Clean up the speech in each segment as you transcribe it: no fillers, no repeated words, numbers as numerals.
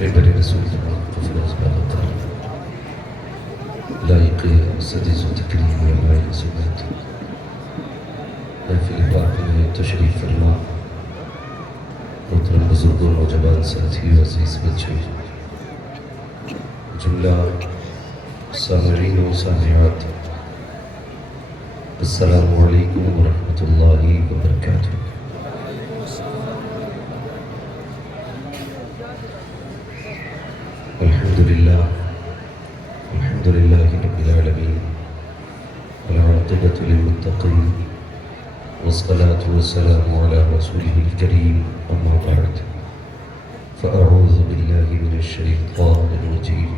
محبر رسول اللہ ففروز بابا لائق سدیز و تکریم و لائق سنت محفل پاک میں تشریف فرما محترم بزرگوں نوجوان ساتھی و عزیز بچے جملہ سامعین و سامعات السلام علیکم ورحمۃ اللہ وبرکاتہ۔ الحمد للہ رب العالمین والعاقبۃ للمتقین والصلاة والسلام علی رسولہ الکریم اما بعد فاعوذ باللہ من الشیطان الرجیم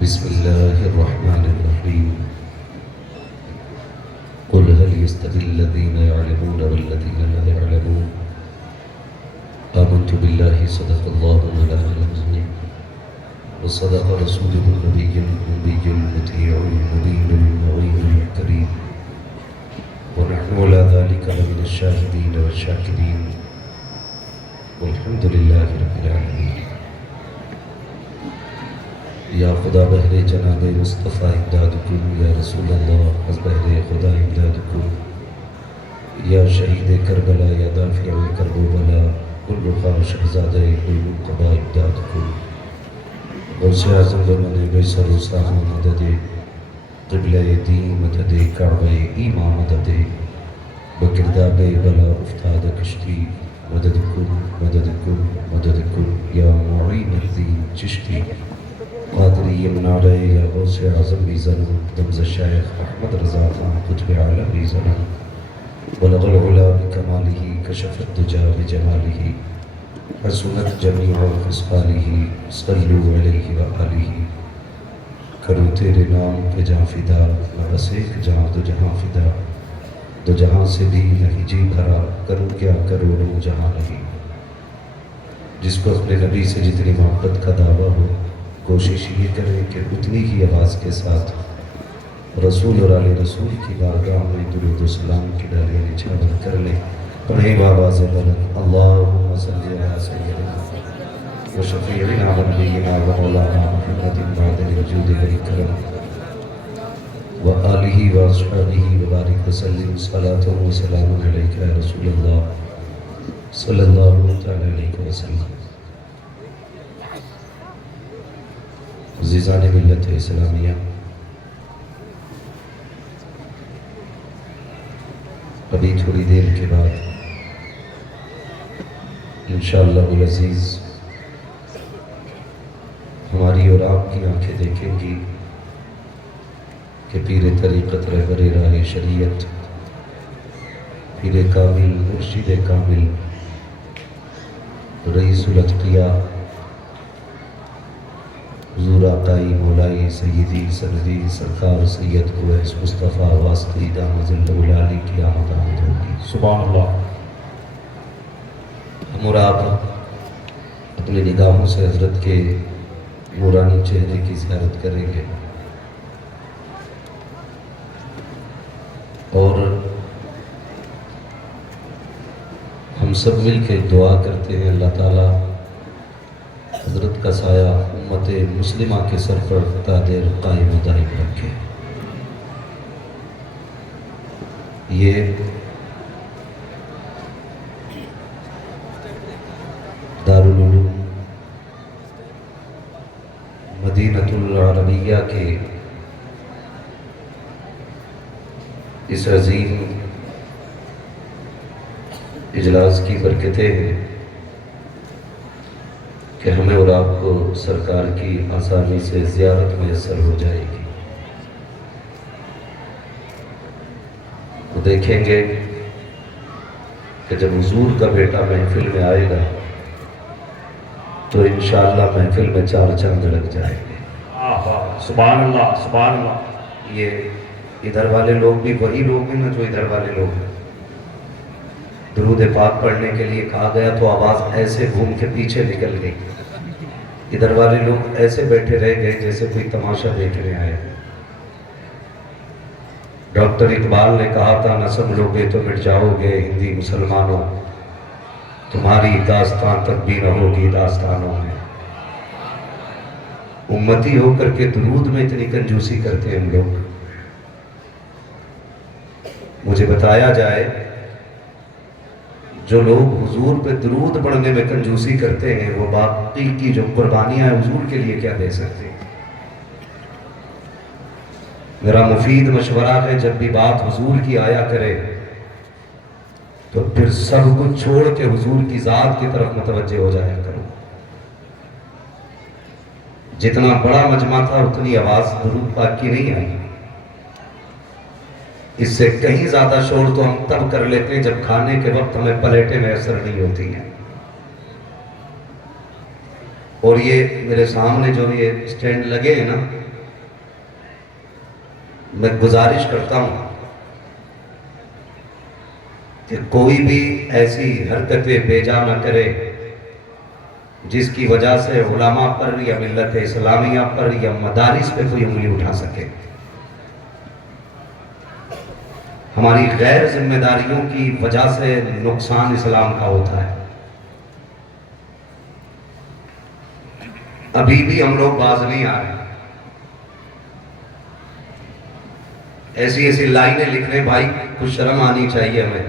بسم اللہ الرحمن الرحیم قل هل يستوي الذين يعلمون والذين لا يعلمون آمنت بالله صدق الله مولانا العظيم وصدق رسوله النبي الأمي المطيع المبين المعين الكريم ونحن على ذلك لمن الشاهدين والشاكرين والحمد لله رب العالمين۔ یا خدا بہر جناب مصطفیٰ امداد کن، یا رسول اللہ از بہر خدا امداد کن، یا شہید کربلا یا دافع کرب و بلا کل رخا شہزادہ کل منقبہ امداد کن۔ غوث اعظم بمن بیسر و ساہم مدد قبلہ دین مدد کعبہ ایمان مدد بکرداب بلا افتاد کشتی مدد کن مدد کن مدد کن یا معین الدین چشتی قادری یمنارے یا غوث اعظم بھی زنم دمز شیخ احمد رضا خان قطب اعلی بھی زنم بلغ العلا بکمالہ کشف الدجا بجمالہ حسنت جمیع خصالہ صلو علیہ وآلہ۔ کرو تیرے نام پہ جہاں فدا نہ بس ایک جہاں دو جہاں فدا، دو جہاں سے بھی نہیں جی بھرا، کروں کیا کروڑوں جہاں نہیں۔ جس کو اپنے نبی سے جتنی محبت کا دعویٰ ہو کوشش یہ کریں کہ اتنی ہی آواز کے ساتھ رسول اور آل رسول کی بارگاہ میں درود و سلام کی ڈالیاں نچھاور کر لیں۔ پڑھیں بآواز بلند اللہم صلی علی سیدنا و شفیعنا و نبینا و مولانا محمد بعد الوجود والکرم و آلہ و اصحابہ و بارک وسلم صلاۃ و سلام علیک یا رسول اللہ صلی اللہ تعالی علیہ وسلم۔ عزیزان ملت اسلامیہ، ابھی تھوڑی دیر کے بعد انشاءاللہ العزیز ہماری اور آپ کی آنکھیں دیکھیں گی کہ پیر طریقت رہبر راہ شریعت، پیر کامل مرشد کامل رئیس الاتقیاء حضور آقائی مولائی سیدی سندی سرکار سید اویس مصطفیٰ واسطی دامت العالی کی آمد ہوگی۔ سبحان اللہ۔ ہم اور آپ اپنی نگاہوں سے حضرت کے نورانی چہرے کی زیارت کریں گے اور ہم سب مل کے دعا کرتے ہیں اللہ تعالیٰ حضرت کا سایہ امت مسلمہ کے سر پر تا دیر قائم و دائم رکھے۔ یہ دارالعلوم مدینۃ العربیہ کے اس عظیم اجلاس کی برکتیں ہیں کہ ہمیں اور آپ کو سرکار کی آسانی سے زیارت میسر ہو جائے گی۔ وہ دیکھیں گے کہ جب حضور کا بیٹا محفل میں آئے گا تو انشاءاللہ محفل میں چار چاند لگ جائیں گے۔ سبحان اللہ سبحان اللہ۔ یہ ادھر والے لوگ بھی وہی لوگ ہیں نا جو ادھر والے لوگ ہیں۔ درود پاک پڑھنے کے لیے کہا گیا تو آواز ایسے گھوم کے پیچھے نکل گئی۔ ادھر والے لوگ ایسے بیٹھے رہ گئے جیسے کوئی تماشا دیکھنے آئے۔ ڈاکٹر اقبال نے کہا تھا نہ سمجھو گے تو مٹ جاؤ گے ہندی مسلمانوں، تمہاری داستان تک بھی نہ ہوگی داستانوں میں۔ امتی ہو کر کے درود میں اتنی کنجوسی کرتے ہیں ہم لوگ. مجھے بتایا جائے جو لوگ حضور پہ درود پڑھنے میں کنجوسی کرتے ہیں وہ باقی کی جو قربانیاں ہیں حضور کے لیے کیا دے سکتے ہیں. میرا مفید مشورہ ہے جب بھی بات حضور کی آیا کرے تو پھر سب کچھ چھوڑ کے حضور کی ذات کی طرف متوجہ ہو جایا کرو. جتنا بڑا مجمع تھا اتنی آواز درود پاک کی نہیں آئی. اس سے کہیں زیادہ شور تو ہم تب کر لیتے ہیں جب کھانے کے وقت ہمیں پلیٹیں میسر نہیں ہوتی ہیں. اور یہ میرے سامنے جو یہ سٹینڈ لگے ہیں نا، میں گزارش کرتا ہوں کہ کوئی بھی ایسی حرکتیں بیجا نہ کرے جس کی وجہ سے علماء پر یا ملت اسلامیہ پر یا مدارس پہ کوئی انگلی اٹھا سکے. ہماری غیر ذمہ داریوں کی وجہ سے نقصان اسلام کا ہوتا ہے. ابھی بھی ہم لوگ باز نہیں آ رہے. ایسی ایسی لائنیں لکھنے بھائی کچھ شرم آنی چاہیے ہمیں.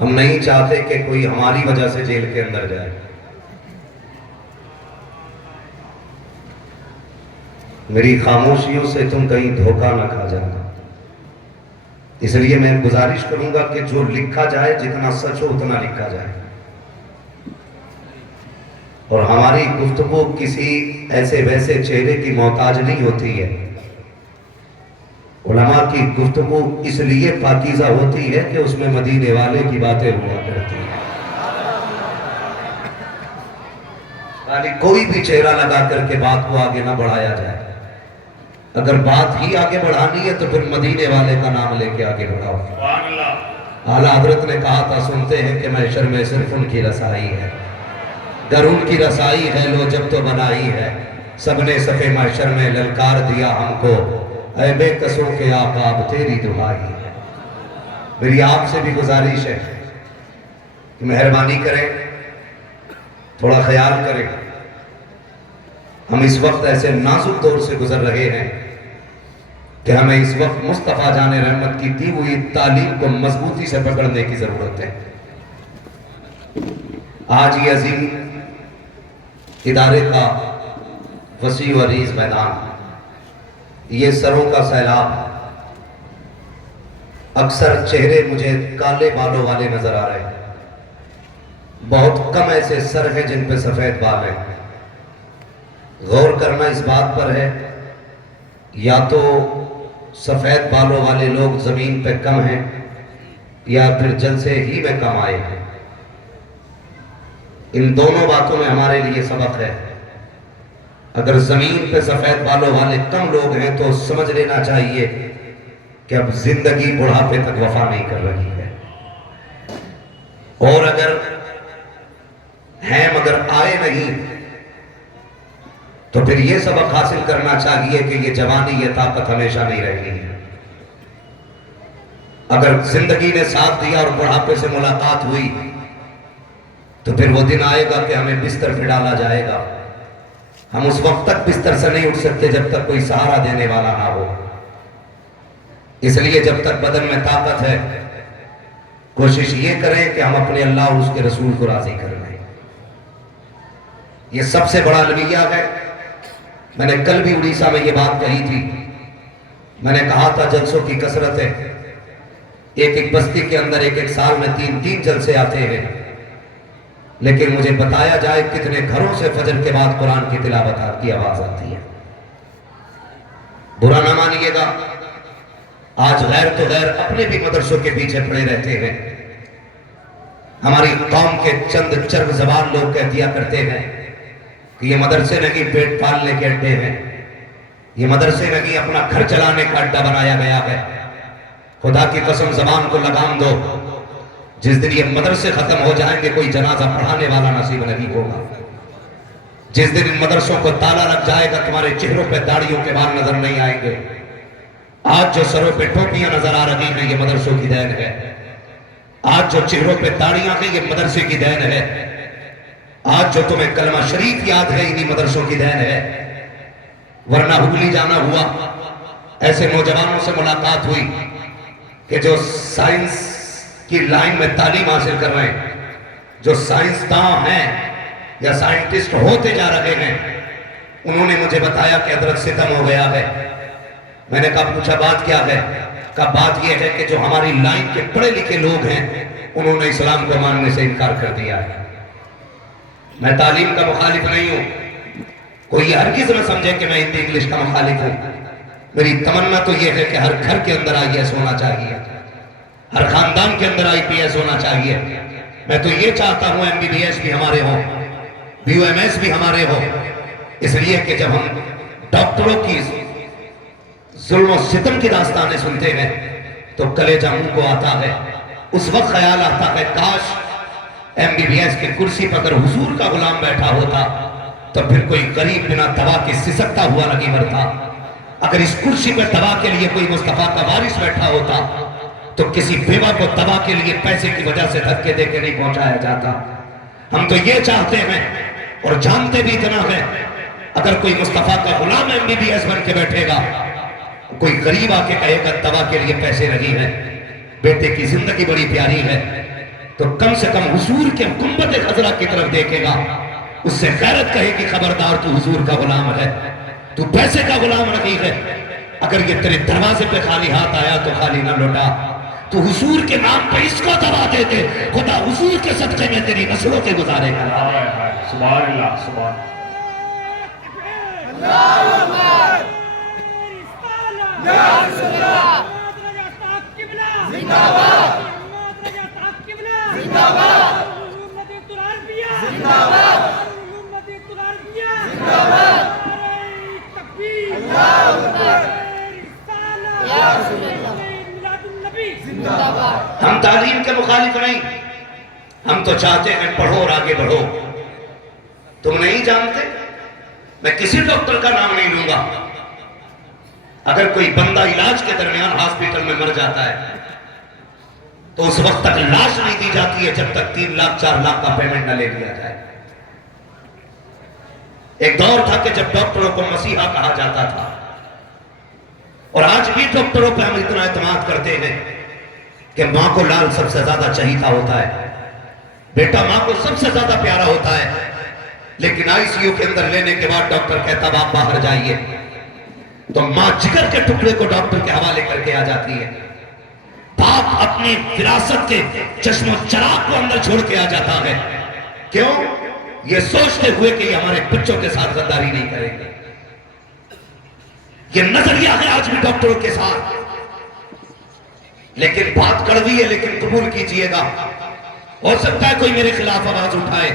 ہم نہیں چاہتے کہ کوئی ہماری وجہ سے جیل کے اندر جائے. میری خاموشیوں سے تم کہیں دھوکہ نہ کھا جانا. اس لیے میں گزارش کروں گا کہ جو لکھا جائے جتنا سچ ہو اتنا لکھا جائے. اور ہماری گفتگو کسی ایسے ویسے چہرے کی محتاج نہیں ہوتی ہے. علماء کی گفتگو اس لیے پاکیزہ ہوتی ہے کہ اس میں مدینے والے کی باتیں ہوا کرتی ہیں. یعنی کوئی بھی چہرہ لگا کر کے بات کو آگے نہ بڑھایا جائے. اگر بات ہی آگے بڑھانی ہے تو پھر مدینے والے کا نام لے کے آگے بڑھاؤ. اعلیٰ حضرت نے کہا تھا سنتے ہیں کہ محشر میں صرف ان کی رسائی ہے. گر ان کی رسائی ہے لو جب تو بنائی ہے. سب نے صفِ محشر میں للکار دیا ہم کو، اے بے قصوں کے آقا اب تیری دعائی ہے. میری آپ سے بھی گزارش ہے کہ مہربانی کریں، تھوڑا خیال کریں. ہم اس وقت ایسے نازک دور سے گزر رہے ہیں کہ ہمیں اس وقت مصطفیٰ جان رحمت کی دی ہوئی تعلیم کو مضبوطی سے پکڑنے کی ضرورت ہے. آج یہ عظیم ادارے کا وسیع و عریض میدان، یہ سروں کا سیلاب. اکثر چہرے مجھے کالے بالوں والے نظر آ رہے ہیں. بہت کم ایسے سر ہیں جن پہ سفید بال ہیں. غور کرنا اس بات پر ہے یا تو سفید بالوں والے لوگ زمین پہ کم ہیں یا پھر جلسے ہی میں کم آئے ہیں. ان دونوں باتوں میں ہمارے لیے سبق ہے. اگر زمین پہ سفید بالوں والے کم لوگ ہیں تو سمجھ لینا چاہیے کہ اب زندگی بڑھاپے تک وفا نہیں کر رہی ہے. اور اگر ہیں مگر آئے نہیں تو پھر یہ سبق حاصل کرنا چاہیے کہ یہ جوانی یہ طاقت ہمیشہ نہیں رہی ہے. اگر زندگی نے ساتھ دیا اور بڑھاپے سے ملاقات ہوئی تو پھر وہ دن آئے گا کہ ہمیں بستر پہ ڈالا جائے گا. ہم اس وقت تک بستر سے نہیں اٹھ سکتے جب تک کوئی سہارا دینے والا نہ ہو. اس لیے جب تک بدن میں طاقت ہے کوشش یہ کریں کہ ہم اپنے اللہ اور اس کے رسول کو راضی کر لیں. یہ سب سے بڑا الویہ ہے. میں نے کل بھی اڑیسہ میں یہ بات کہی تھی. میں نے کہا تھا جلسوں کی کثرت ہے. ایک ایک بستی کے اندر ایک ایک سال میں 3 جلسے آتے ہیں. لیکن مجھے بتایا جائے کتنے گھروں سے فجر کے بعد قرآن کی تلاوت کی آواز آتی ہے. برا نہ مانیے گا، آج غیر تو غیر اپنے بھی مدرسوں کے پیچھے پڑے رہتے ہیں. ہماری قوم کے چند چرب زبان لوگ کہہ دیا کرتے ہیں کہ یہ مدرسے نہیں پیٹ پالنے کے اڈے ہیں، یہ مدرسے نہیں اپنا گھر چلانے کا اڈا بنایا گیا ہے. خدا کی قسم زبان کو لگام دو. جس دن یہ مدرسے ختم ہو جائیں گے کوئی جنازہ پڑھانے والا نصیب نہیں ہوگا. جس دن ان مدرسوں کو تالا لگ جائے گا تمہارے چہروں پہ داڑھیوں کے بال نظر نہیں آئیں گے. آج جو سروں پہ ٹوپیاں نظر آ رہی ہیں یہ مدرسوں کی دین ہے. آج جو چہروں پہ داڑیاں ہیں یہ مدرسے کی دین ہے. آج جو تمہیں کلمہ شریف یاد ہے انہی مدرسوں کی دین ہے، ورنہ ہگلی جانا ہوا، ایسے نوجوانوں سے ملاقات ہوئی کہ جو سائنس کی لائن میں تعلیم حاصل کر رہے ہیں، جو سائنسداں ہیں یا سائنٹسٹ ہوتے جا رہے ہیں، انہوں نے مجھے بتایا کہ حضرت ستم ہو گیا ہے۔ میں نے کہا پوچھا بات کیا ہے؟ کہا بات یہ ہے کہ جو ہماری لائن کے پڑھے لکھے لوگ ہیں انہوں نے اسلام کو ماننے سے انکار کر دیا ہے۔ میں تعلیم کا مخالف نہیں ہوں، کوئی ہرگز نہ سمجھے کہ میں ہندی انگلش کا مخالف ہوں۔ میری تمنا تو یہ ہے کہ ہر گھر کے اندر آئی ایس ہونا چاہیے، ہر خاندان کے اندر IPS ہونا چاہیے۔ میں تو یہ چاہتا ہوں MBBS بھی ہمارے ہوں، BUMS بھی ہمارے ہوں، اس لیے کہ جب ہم ڈاکٹروں کی ظلم و ستم کی داستانیں سنتے ہیں تو کلیجہ منہ کو آتا ہے۔ اس وقت خیال آتا ہے کاش MBBS کی کرسی پر اگر حضور کا غلام بیٹھا ہوتا تو پھر کوئی غریب بنا دوا کے سسکتا ہوا لگی مرتا۔ اگر اس کرسی پر دوا کے لیے کوئی مصطفیٰ کا وارث بیٹھا ہوتا تو کسی بیوہ کو دوا کے لیے پیسے کی وجہ سے دھکے دے کے نہیں پہنچایا جاتا۔ ہم تو یہ چاہتے ہیں اور جانتے بھی اتنا ہے، اگر کوئی مصطفیٰ کا غلام MBBS بن کے بیٹھے گا، کوئی غریب آ کے کہے گا دوا کے لیے پیسے لگی ہیں، بیٹے کی زندگی بڑی پیاری ہے، تو کم سے کم حضور کے گنبد خضرا کی طرف دیکھے گا، اس سے غیرت کہے کہ خبردار تو حضور کا غلام ہے، تو پیسے کا غلام نہیں ہے۔ اگر یہ تیرے دروازے پہ خالی ہاتھ آیا تو خالی نہ لوٹا، تو حضور کے نام پہ اس کو دبا دے دے، خدا حضور کے صدقے میں تیری نسلوں کے گزارے گا۔ سبحان اللہ، سبحان ہم تعلیم کے مخالف نہیں، ہم تو چاہتے ہیں پڑھو اور آگے بڑھو۔ تم نہیں جانتے، میں کسی ڈاکٹر کا نام نہیں لوں گا، اگر کوئی بندہ علاج کے درمیان ہاسپٹل میں مر جاتا ہے تو اس وقت تک لاش نہیں دی جاتی ہے جب تک 3 لاکھ 4 لاکھ کا پیمنٹ نہ لے لیا جائے۔ ایک دور تھا کہ جب ڈاکٹروں کو مسیحا کہا جاتا تھا، اور آج بھی ڈاکٹروں پہ ہم اتنا اعتماد کرتے ہیں کہ ماں کو لال سب سے زیادہ چہیتا ہوتا ہے، بیٹا ماں کو سب سے زیادہ پیارا ہوتا ہے، لیکن ICU کے اندر لینے کے بعد ڈاکٹر کہتا آپ باہر جائیے، تو ماں جگر کے ٹکڑے کو ڈاکٹر کے حوالے کر کے آ جاتی ہے، باپ اپنی وراثت کے چشم و چراغ کو اندر چھوڑ کے آ جاتا ہے۔ کیوں؟ یہ سوچتے ہوئے کہ یہ ہمارے بچوں کے ساتھ غداری نہیں کریں گے۔ یہ نظریہ ہے آج بھی ڈاکٹروں کے ساتھ، لیکن بات کڑوی ہے، لیکن قبول کیجئے گا۔ ہو سکتا ہے کوئی میرے خلاف آواز اٹھائے،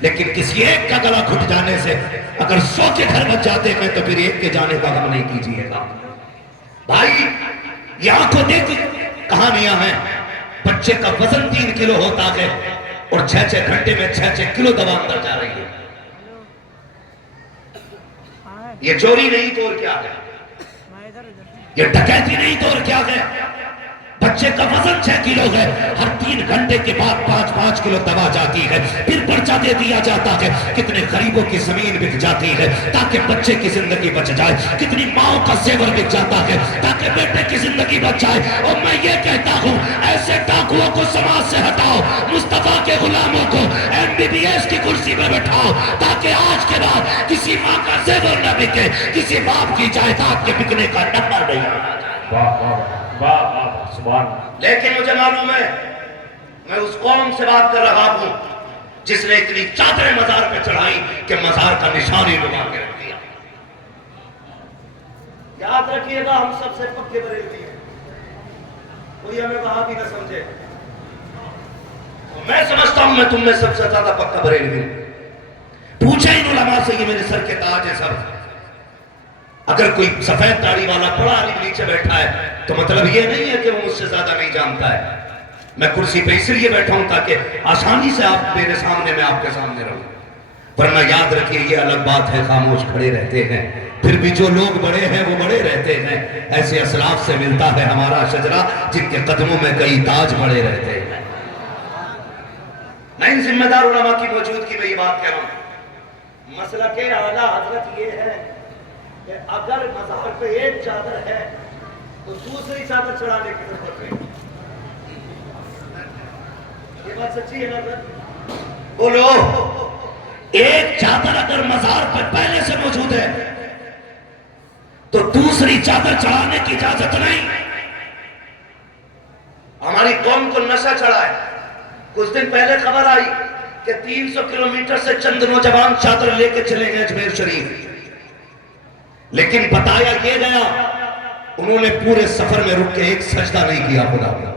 لیکن کسی ایک کا گلا گھٹ جانے سے اگر 100 کے گھر بچ جاتے ہیں تو پھر ایک کے جانے کا غم نہیں کیجئے گا۔ بھائی یہ آنکھوں دیکھ کہانیاں ہیں، بچے کا وزن 3 کلو ہوتا ہے اور 6 گھنٹے میں 6 کلو دوا اندر جا رہی ہے۔ یہ چوری نہیں تو اور کیا ہے، یہ ڈکیتی نہیں تو اور کیا ہے۔ بچے کا وزن 6 کلو ہے، ہر 3 گھنٹے کے بعد 5 کلو دوا جاتی ہے، پھر پرچہ دے دیا جاتا ہے، کتنے غریبوں کی زمین بک جاتی ہے تاکہ بچے کی زندگی بچ جائے، کتنی ماؤں کا زیور بک جاتا ہے تاکہ بیٹے کی زندگی بچ جائے۔ اور میں یہ کہتا ہوں ایسے ڈاکوؤں کو سماج سے ہٹاؤ، مصطفیٰ کے غلاموں کو MBBS کی کرسی میں بٹھاؤ تاکہ آج کے بعد کسی ماں کا زیور نہ بکے، کسی باپ کی جائیداد کے بکنے کا نمبر نہیں آنا چاہیے۔ واہ واہ واہ واہ، سبحان اللہ۔ لیکن مجھے معلوم ہے میں اس قوم سے بات کر رہا ہوں جس نے اتنی چادریں مزار پہ چڑھائی کہ مزار کا نشان ہی ڈبا کے رکھ دیا۔ یاد رکھیے گا ہم سب سے پکے بریلوی ہیں، کوئی ہمیں وہاں بھی نہ سمجھے۔ میں سمجھتا ہوں میں تم میں سب سے زیادہ پکا بریلوی ہوں۔ پوچھے ان علماء سے، یہ میرے سر کے تاج ہے سب۔ اگر کوئی سفید داڑھی والا بڑا عالم نیچے بیٹھا ہے تو مطلب یہ نہیں ہے کہ وہ مجھ سے زیادہ نہیں جانتا ہے۔ میں کرسی پہ اس لیے بیٹھا ہوں تاکہ آسانی سے آپ میرے سامنے، میں آپ کے سامنے رہوں۔ ورنہ یاد رکھیے یہ الگ بات ہے خاموش کھڑے رہتے ہیں، پھر بھی جو لوگ بڑے ہیں وہ بڑے رہتے ہیں۔ ایسے اسلاف سے ملتا ہے ہمارا شجرہ جن کے قدموں میں کئی تاج بڑے رہتے ہیں۔ میں ان ذمہ دار علماء کی موجودگی میں یہ بات کہہ رہا ہوں، مسلک اعلیٰ حضرت یہ ہے کہ اگر مزار پہ ایک چادر ہے تو دوسری چادر چڑھانے کی ضرورت نہیں۔ یہ بات سچی ہے نا حضرت؟ بولو، ایک چادر اگر مزار پہ پہلے سے موجود ہے تو دوسری چادر چڑھانے کی اجازت نہیں۔ ہماری قوم کو نشہ چڑھا ہے۔ کچھ دن پہلے خبر آئی کہ 300 کلومیٹر سے چند نوجوان چادر لے کے چلے گئے اجمیر شریف، لیکن بتایا یہ گیا انہوں نے پورے سفر میں رک کے ایک سجدہ نہیں کیا خدا کو،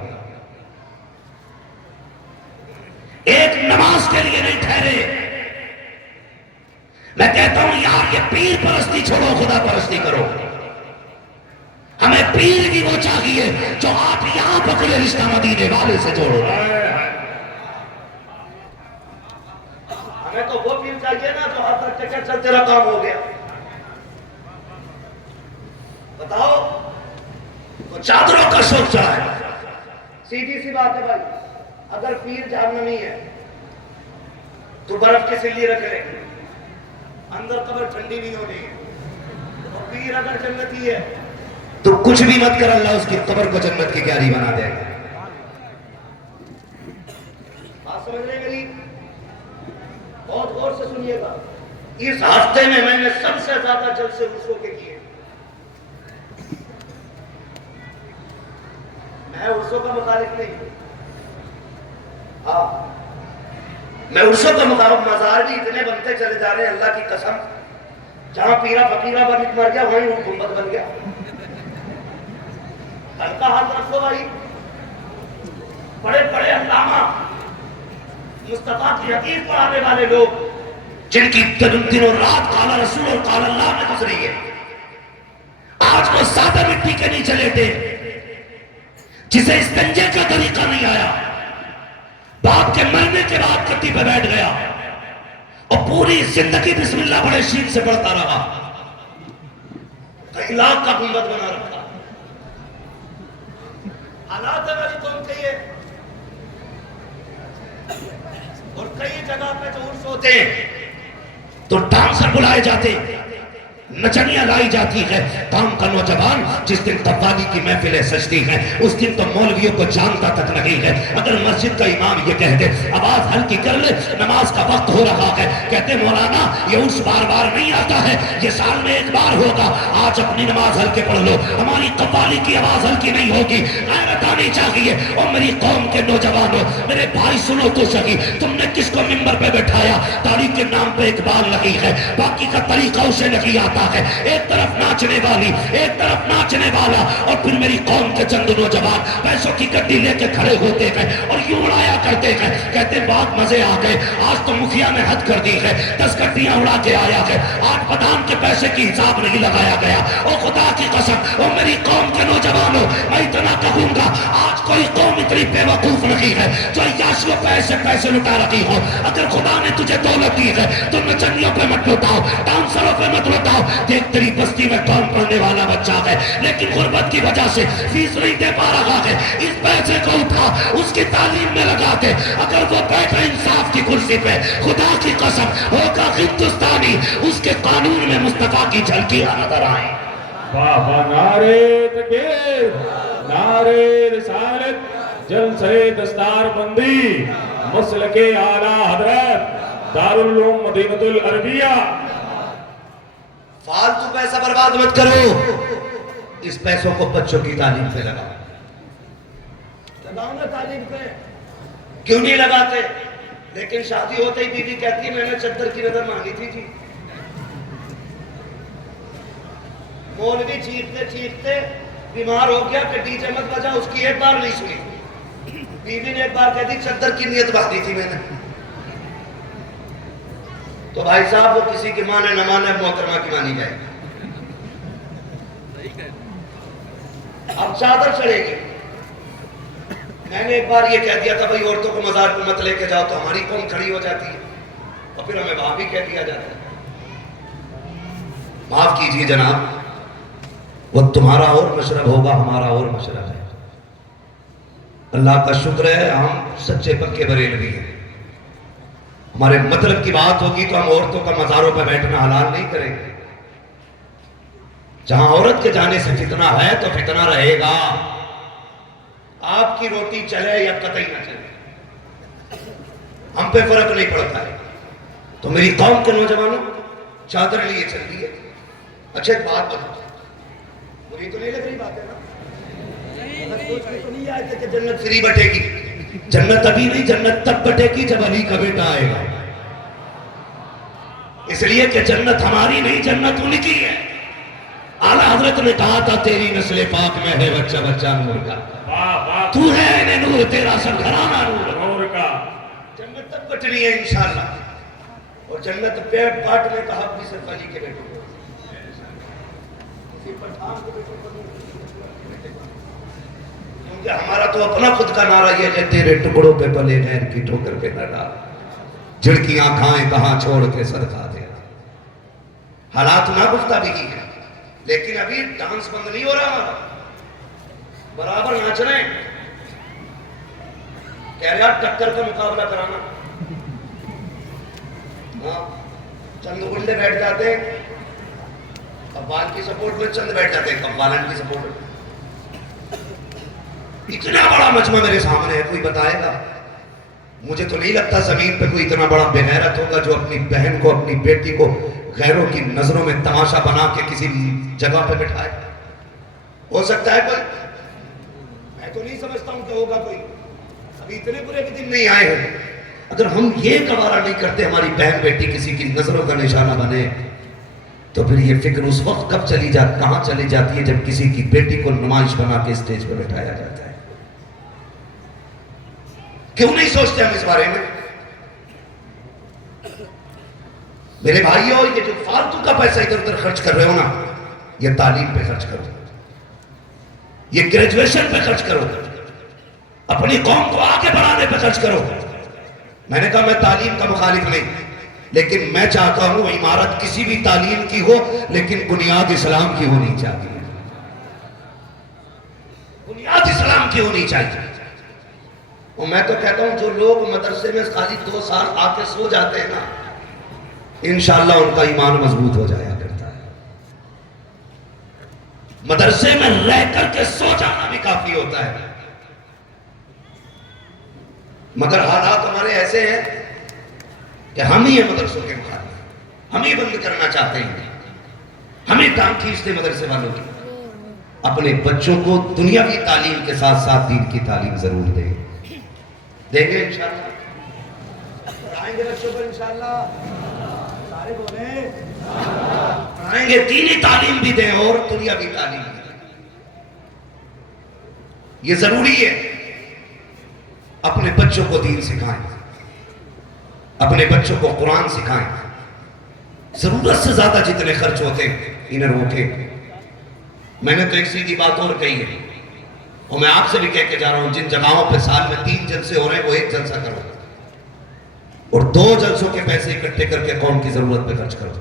ایک نماز کے لیے نہیں ٹھہرے۔ میں کہتا ہوں یار یہ پیر پرستی چھوڑو، خدا پرستی کرو۔ ہمیں پیر کی وہ چاہیے جو آپ یہاں پکڑے رشتہ مدینے والے سے جوڑو۔ ہمیں تو وہ پیر چاہیے نا جو ہاتھ رکھ کے چل تیرا کام ہو گیا۔ بتاؤ، تو چادروں کا شوق چڑھا ہے۔ سیدھی سی بات ہے بھائی، اگر پیر جہنمی ہے تو برف کی سلی رکھ لے، اندر قبر ٹھنڈی نہیں ہونی ہے۔ اور پیر اگر جنتی ہے تو کچھ بھی مت کر، اللہ اس کی قبر کو جنت کی کیاری بنا دے گا۔ بات سمجھ رہے میری؟ بہت غور سے سنیے گا۔ اس ہفتے میں نے سب سے زیادہ جلسے عرسوں کے کیے۔ میں عرسوں کا مخالف نہیں ہوں، ہاں میں عرسوں کا مخالف، مزار بھی اتنے بنتے چلے جا رہے ہیں اللہ کی قسم، جہاں پیرا فقیرہ بن مر گیا وہیں وہ گنبد بن گیا۔ ہلکا ہاتھ رکھو بھائی، بڑے بڑے علامہ مصطفیٰ کی حدیث پڑھانے والے لوگ جن کی دن و رات قال رسول اور قال اللہ میں گزری ہے، آج وہ سادہ مٹی کے نیچے لیٹے، جسے استنجے کا طریقہ نہیں آیا، باپ کے مرنے کے بعد کتی پہ بیٹھ گیا اور پوری زندگی بسم اللہ بڑے شین سے پڑھتا رہا، کئی لاکھ کا گنبد بنا رکھا۔ حالات والی قوم کے یہ، اور کئی جگہ پہ جو عرس ہوتے ہیں تو ڈانسر بلائے جاتے، نچنیاں لائی جاتی ہے۔ کام کا نوجوان جس دن قوالی کی محفلیں سجتی ہیں اس دن تو مولویوں کو جانتا تک نہیں ہے۔ اگر مسجد کا امام یہ کہہ دے آواز ہلکی کر لے، نماز کا وقت ہو رہا ہے، کہتے مولانا یہ عرس بار بار نہیں آتا ہے، یہ سال میں ایک بار ہوگا، آج اپنی نماز ہلکے پڑھ لو، ہماری قوالی کی آواز ہلکی نہیں ہوگی۔ غیرت آنی چاہیے۔ اور میری قوم کے نوجوانوں، میرے بھائی سنو تو صحیح، تم نے کس کو منبر پہ بٹھایا؟ تاریخ کے نام پہ اقبال نہیں ہے، باقی کا طریقہ اسے نہیں آتا ہے۔ ایک طرف ناچنے والی، ایک طرف ناچنے والا، اور پھر میری قوم کے چند نوجوان پیسوں کی گڈی لے کے کھڑے ہوتے ہیں اور یوں اڑایا کرتے ہیں، کہتے بہت مزے آ گئے، آج تو مکھیا نے حد کر دی ہے، 10 گڈیاں اڑا کے آیا ہے، آج بادام کے پیسے کی حساب نہیں لگایا گیا۔ او خدا کی قسم، او میری قوم کے نوجوانوں، میں اتنا کہوں گا، آج کوئی قوم اتنی بے وقوف نہیں ہے جو عیاشیوں پہ ایسے پیسے لٹا رہی ہو۔ اگر خدا نے تجھے دولت دی ہے تو نچنیوں پہ مت لٹاؤ، ڈانسروں پہ مت لٹاؤ۔ دیکھ تیری بستی میں کون پڑھنے والا بچہ ہے لیکن غربت کی وجہ سے فیس نہیں دے پا رہا ہے، اس پیسے کو اٹھا اس کی تعلیم میں لگا کے، اگر وہ بیٹھا انصاف کی کرسی پہ، خدا کی قسم ہوگا ہندوستانی، اس کے قانون میں مصطفیٰ کی جھلکیاں نظر آئیں۔ واہ واہ، نعرے تکبیر، نعرے رسالت، جلسے دستار بندی، مسلک اعلیٰ حضرت دارالعلوم مدینہ العربیہ۔ فالتو پیسہ برباد مت کرو، اس پیسوں کو بچوں کی تعلیم پہ لگاؤ۔ لگاؤ نا تعلیم پہ، کیوں نہیں لگاتے؟ لیکن شادی ہوتے ہی بیوی کہتی ہے میں نے چادر کی نظر مانگی تھی جی۔ مولوی چیختے چیختے بیمار ہو گیا کہ ڈی جے مت بجا، اس کی ایک بار نہیں سنی، بیوی نے ایک بار کہہ دی چادر کی نیت باندھی تھی میں نے۔ تو بھائی صاحب وہ کسی کی مانے نہ مانے، محترمہ کی مانی جائے گی۔ اب چادر چڑھے گی۔ میں نے ایک بار یہ کہہ دیا تھا بھائی عورتوں کو مزار پہ مت لے کے جاؤ، تو ہماری قوم کھڑی ہو جاتی ہے اور پھر ہمیں وہاں بھی کہہ دیا جاتا ہے۔ معاف کیجیے جناب، وہ تمہارا اور مشرب ہوگا، ہمارا اور مشرب ہے۔ اللہ کا شکر ہے ہم سچے پکے بریلوی ہیں، ہمارے مطلب کی بات ہوگی تو ہم عورتوں کا مزاروں پہ بیٹھنا حلال نہیں کریں گے. جہاں عورت کے جانے سے فتنہ ہے تو فتنہ رہے گا. آپ کی روٹی چلے یا قطعی نہ چلے ہم پہ فرق نہیں پڑتا ہے. تو میری قوم کے نوجوانوں چادر لیے چل رہی ہے. اچھا ایک بات بتاؤ, مجھے تو نہیں لگ رہی بات ہے نا, سوچ کے تو نہیں آئے تھے کہ جنت فری بٹے گی. جنت ابھی نہیں, جنت تب بٹے گی جب علی کا بیٹا آئے گا. اس لیے کہ جنت ہماری نہیں, جنت ان کی ہے. اعلیٰ حضرت نے کہا تھا تیری نسل پاک میں ہے بچہ بچہ نور کا, تو ہے انہیں نور, تیرا سب گھرانہ نور کا. جنت تب بٹنی ہے انشاءاللہ, اور جنت پیٹ بانٹنے کا حق بھی صرف علی کے بیٹوں کو. کیونکہ ہمارا تو اپنا خود کا نعرہ یہ ہے, تیرے ٹکڑوں پہ پلے غیر کی ٹھوکر پہ نہ ڈال, جھڑکیاں کھائیں کہاں چھوڑ کے سر کھا دے. حالات ناگفتہ بھی کی ہے, لیکن ابھی ڈانس بند نہیں ہو رہا ہمارا, برابر ناچ رہے ہیں. کہہ رہے ہیں ٹکر کا مقابلہ کرانا. چند گنڈے بیٹھ جاتے ہیں قوال کی سپورٹ میں, چند بیٹھ جاتے ہیں قوالن کی سپورٹ میں. اتنا بڑا مجمع میرے سامنے ہے, کوئی بتائے گا؟ مجھے تو نہیں لگتا زمین پہ کوئی اتنا بڑا بے غیرت ہوگا جو اپنی بہن کو, اپنی بیٹی کو غیروں کی نظروں میں تماشا بنا کے کسی جگہ پہ بٹھائے. ہو سکتا ہے کوئی, میں تو نہیں سمجھتا ہوں کہ ہوگا کوئی. ابھی اتنے برے بھی دن نہیں آئے ہیں. اگر ہم یہ گوارا نہیں کرتے ہماری بہن بیٹی کسی کی نظروں کا نشانہ بنے, تو پھر یہ فکر اس وقت کب چلی جاتی, کہاں چلی جاتی ہے جب کسی کی بیٹی کو نمائش بنا کے اسٹیج پہ بٹھایا جاتا ہے. کیوں نہیں سوچتے ہم اس بارے میں؟ میرے بھائیوں, یہ جو فالتو کا پیسہ ادھر ادھر خرچ کر رہے ہو نا, یہ تعلیم پہ خرچ کرو, یہ گریجویشن پہ خرچ کرو, اپنی قوم کو آگے بڑھانے پہ خرچ کرو. میں نے کہا میں تعلیم کا مخالف نہیں, لیکن میں چاہتا ہوں عمارت کسی بھی تعلیم کی ہو لیکن بنیاد اسلام کی ہونی چاہیے. بنیاد اسلام کی ہونی چاہیے. اور میں تو کہتا ہوں جو لوگ مدرسے میں خالی 2 سال آ کے سو جاتے ہیں نا, انشاءاللہ ان کا ایمان مضبوط ہو جایا کرتا ہے. مدرسے میں رہ کر کے سو جانا بھی کافی ہوتا ہے. مگر حالات ہمارے ایسے ہیں کہ ہم ہی ہیں مدرسوں کے مخالف, ہم ہی بند کرنا چاہتے ہیں, ہمیں ٹانگ کھینچتے مدرسے والوں کی. اپنے بچوں کو دنیاوی تعلیم کے ساتھ ساتھ دین کی تعلیم ضرور دیں گے انشاءاللہ. پڑھائیں گے بچوں پر انشاءاللہ, سارے بولیں پڑھائیں گے, دینی تعلیم بھی دیں اور دنیاوی تعلیم بھی دیں. یہ ضروری ہے. اپنے بچوں کو دین سکھائیں, اپنے بچوں کو قرآن سکھائیں. ضرورت سے زیادہ جتنے خرچ ہوتے ہیں انہیں روکیں. میں نے تو ایک سیدھی بات اور کہی ہے, اور میں آپ سے بھی کہہ کے جا رہا ہوں, جن جگہوں پہ سال میں 3 جلسے ہو رہے ہیں وہ 1 جلسہ کرو, اور 2 جلسوں کے پیسے اکٹھے کر کے قوم کی ضرورت پہ خرچ کرو.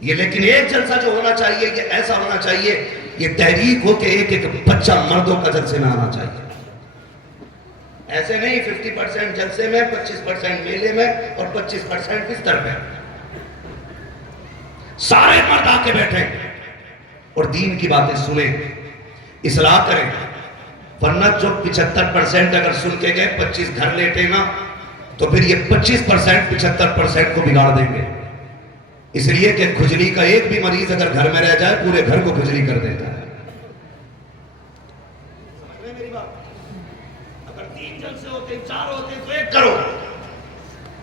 یہ لیکن 1 جلسہ جو ہونا چاہیے یہ ایسا ہونا چاہیے, یہ تحریک ہو کہ ایک ایک بچہ مردوں کا جلسے میں آنا چاہیے. ایسے نہیں 50% جلسے میں, 25% میلے میں اور 25% بستر پہ. سارے مرد آ کے بیٹھیں اور دین کی باتیں سنیں, اصلاح کریں. ورنہ جو 75% اگر سن کے گئے 25 گھر لیٹے نا, تو پھر یہ 25% 75% کو بگاڑ دیں گے. اس لیے کہ کھجلی کا ایک بھی مریض اگر گھر میں رہ جائے پورے گھر کو کھجلی کر دیتا ہے. سمجھ رہے میری بات؟ اگر 3 جلسے ہوتے ہیں 4 ہوتے ہیں تو 1 کرو,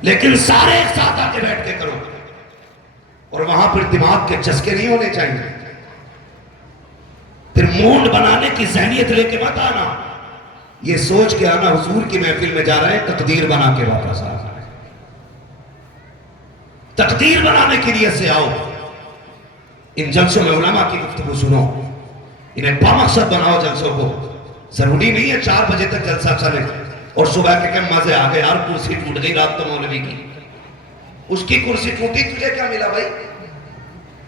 لیکن سارے ایک ساتھ آ کے بیٹھ کے کرو. اور وہاں پھر دماغ کے چسکے نہیں ہونے چاہیے. پھر مونڈ بنانے کی ذہنیت لے کے مت آنا, یہ سوچ کے آنا حضور کی محفل میں جا رہے ہیں تقدیر بنا کے واپس آ رہے ہیں. تقدیر بنانے کی نیت سے آؤ. ان جلسوں میں علماء کی گفتگو سنو, انہیں بامقصد بناؤ جلسوں کو. ضروری نہیں ہے 4 بجے تک جلسہ چلے اور صبح کے مزے آ گئے, یار کرسی ٹوٹ گئی رات تو مولوی کی. اس کی کرسی ٹوٹی, تجھے کیا ملا بھائی؟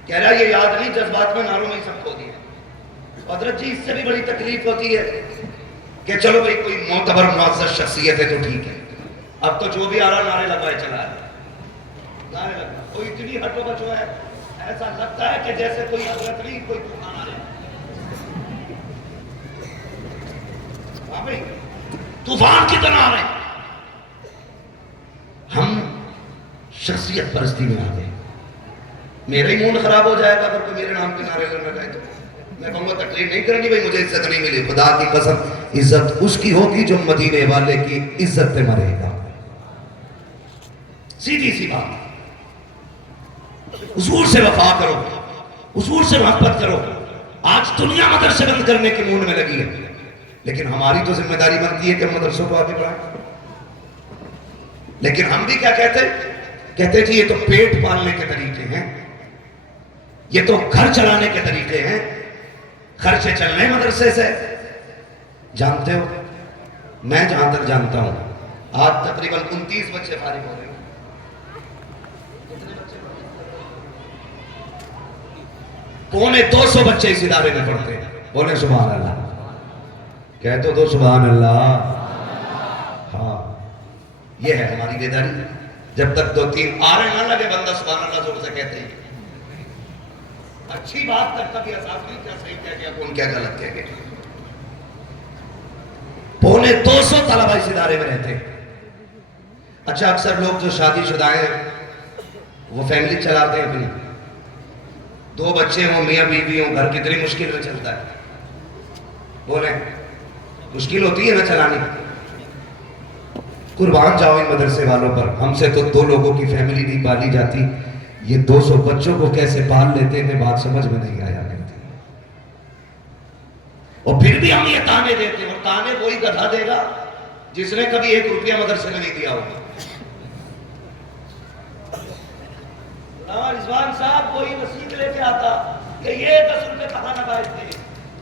کہہ رہا یہ یاد نہیں, جذبات میں ناروں میں سب کھو دیا. حضرت جی اس سے بھی بڑی تکلیف ہوتی ہے کہ چلو بھئی کوئی معتبر معزز شخصیت ہے تو ٹھیک ہے, اب تو جو بھی آ رہا نعرے لگوائے چلا ہے، نعرے لگا، کوئی اتنی ہٹو بچو ہے، ایسا لگتا ہے کہ جیسے کوئی حضرت نہیں، کوئی طوفان آ رہا ہے۔ ہاں بھائی، طوفان کی طرح آ رہے ہیں۔ ہم شخصیت پرستی میں آ گئے۔ میرا ہی موڈ خراب ہو جائے گا اگر کوئی میرے نام کے نعرے لگنا چاہے تو میں کہوں گا تکلیف نہیں کرنی بھائی، مجھے عزت نہیں ملی۔ خدا کی قسم عزت اس کی ہوگی جو مدینے والے کی عزت پہ مرے گا۔ سیدھی سی بات، حضور سے وفا کرو، حضور سے محبت کرو۔ آج دنیا مدرسے بند کرنے کے موڈ میں لگی ہے، لیکن ہماری تو ذمہ داری بنتی ہے کہ ہم مدرسوں کو آگے بڑھائیں۔ لیکن ہم بھی کیا کہتے جی یہ تو پیٹ پالنے کے طریقے ہیں، یہ تو گھر چلانے کے طریقے ہیں، خرچے چلنے مدرسے سے۔ جانتے ہو، میں جہاں تک جانتا ہوں آج تقریباً 29 بچے فارغ ہو رہے ہیں۔ پونے 200 بچے اس ادارے میں پڑھتے ہیں۔ بولے سبحان اللہ، کہتے ہو تو سبحان اللہ۔ ہاں، یہ ہے ہماری بیداری۔ جب تک 2-3 آرے نہ لگے بندہ سبحان اللہ زور سے کہتے ہیں۔ اچھی بات تک کبھی احساس نہیں کیا صحیح کیا گیا، کون کیا غلط کیا گیا۔ پونے 200 طلبہ اس ادارے میں رہتے ہیں۔ اچھا، اکثر لوگ جو شادی شدہ ہیں وہ فیملی چلاتے ہیں اپنی، 2 بچے ہوں، میاں بیوی ہوں، گھر کتنی مشکل میں چلتا ہے۔ بولیں مشکل ہوتی ہے نا چلانی۔ قربان جاؤ ان مدرسے والوں پر، ہم سے تو 2 لوگوں کی فیملی نہیں پالی جاتی، یہ 200 بچوں کو کیسے پال لیتے ہیں بات سمجھ میں نہیں آیا کرتی۔ اور پھر بھی ہم یہ تانے دیتے ہیں، اور تانے وہی گدھا دے گا جس نے کبھی 1 روپیہ مدرسے میں نہیں دیا ہوگا۔ رضوان صاحب وہی نصیحت لے کے آتا کہ یہ 10 روپے کہاں لگائے تھے،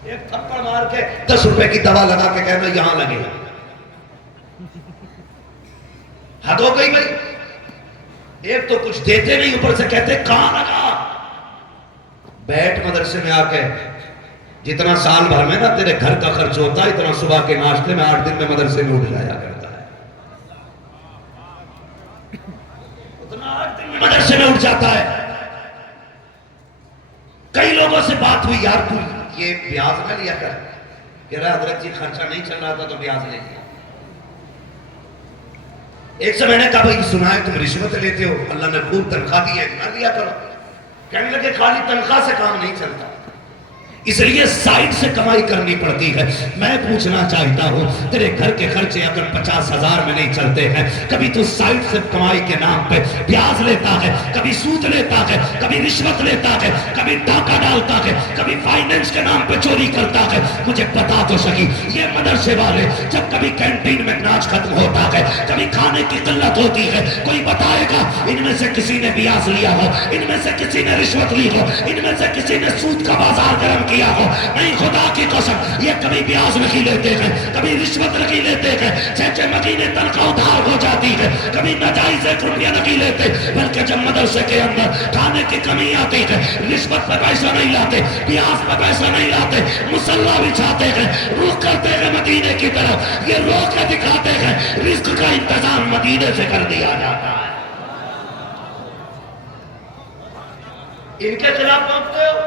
ایک تھپڑ مار کے 10 روپے کی دوا لگا کے کہنا یہاں لگے گا۔ حد ہو گئی بھائی، ایک تو کچھ دیتے نہیں، اوپر سے کہتے کہاں لگا۔ بیٹھ مدرسے میں آ کے، جتنا سال بھر میں نا تیرے گھر کا خرچ ہوتا ہے اتنا صبح کے ناشتے میں 8 دن میں مدرسے میں اٹھ جایا کرتا ہے، اتنا 8 دن میں مدرسے میں اٹھ جاتا ہے۔ کئی لوگوں سے بات ہوئی، یار تو یہ بیاض نہ لیا کر، کہہ رہا حضرت جی خرچہ نہیں چل رہا تھا تو بیاض لے لیا۔ ایک سے میں نے کہا بھائی سنا ہے تم رشوت لیتے ہو، اللہ نے خوب تنخواہ دی ہے، نہ لیا کرو۔ کہنے لگے خالی تنخواہ سے کام نہیں چلتا، اس لیے سائٹ سے کمائی کرنی پڑتی ہے۔ میں پوچھنا چاہتا ہوں تیرے گھر کے خرچے اگر 50,000 میں نہیں چلتے ہیں، کبھی تو سائٹ سے کمائی کے نام پہ بیاض لیتا ہے، کبھی سود لیتا ہے، کبھی رشوت لیتا ہے، کبھی ڈاکہ ڈالتا ہے، کبھی فائننس کے نام پہ چوری کرتا ہے۔ مجھے بتا تو سکی یہ مدرسے والے جب کبھی کینٹین میں اناج ختم ہوتا ہے، کبھی کھانے کی قلت ہوتی ہے، کوئی بتائے گا ان میں سے کسی نے بیاض لیا ہو، ان میں سے کسی نے رشوت لی ہو، ان میں سے کسی نے سود کا بازار گرم کیا ہو؟ نہیں، خدا کی قسم یہ کبھی بیاض نہیں لیتے ہیں، کبھی رشوت نہیں لیتے ہیں، 6 مہینے تنخواہ ادھار ہو جاتی ہے، کبھی ناجائز 1 روپیہ نہیں لیتے، بلکہ جب مدرسے کے اندر کھانے کی کمی آتی ہے رشوت پہ پیسہ نہیں لاتے، بیاض پہ پیسہ نہیں لاتے، مصلی بچھاتے ہیں، رخ کرتے ہیں مدینے کی طرف، یہ روک کے دکھاتے ہیں رزق کا انتظام مدینے سے کر دیا جاتا ہے۔ ان کے خلاف پہنچتے ہو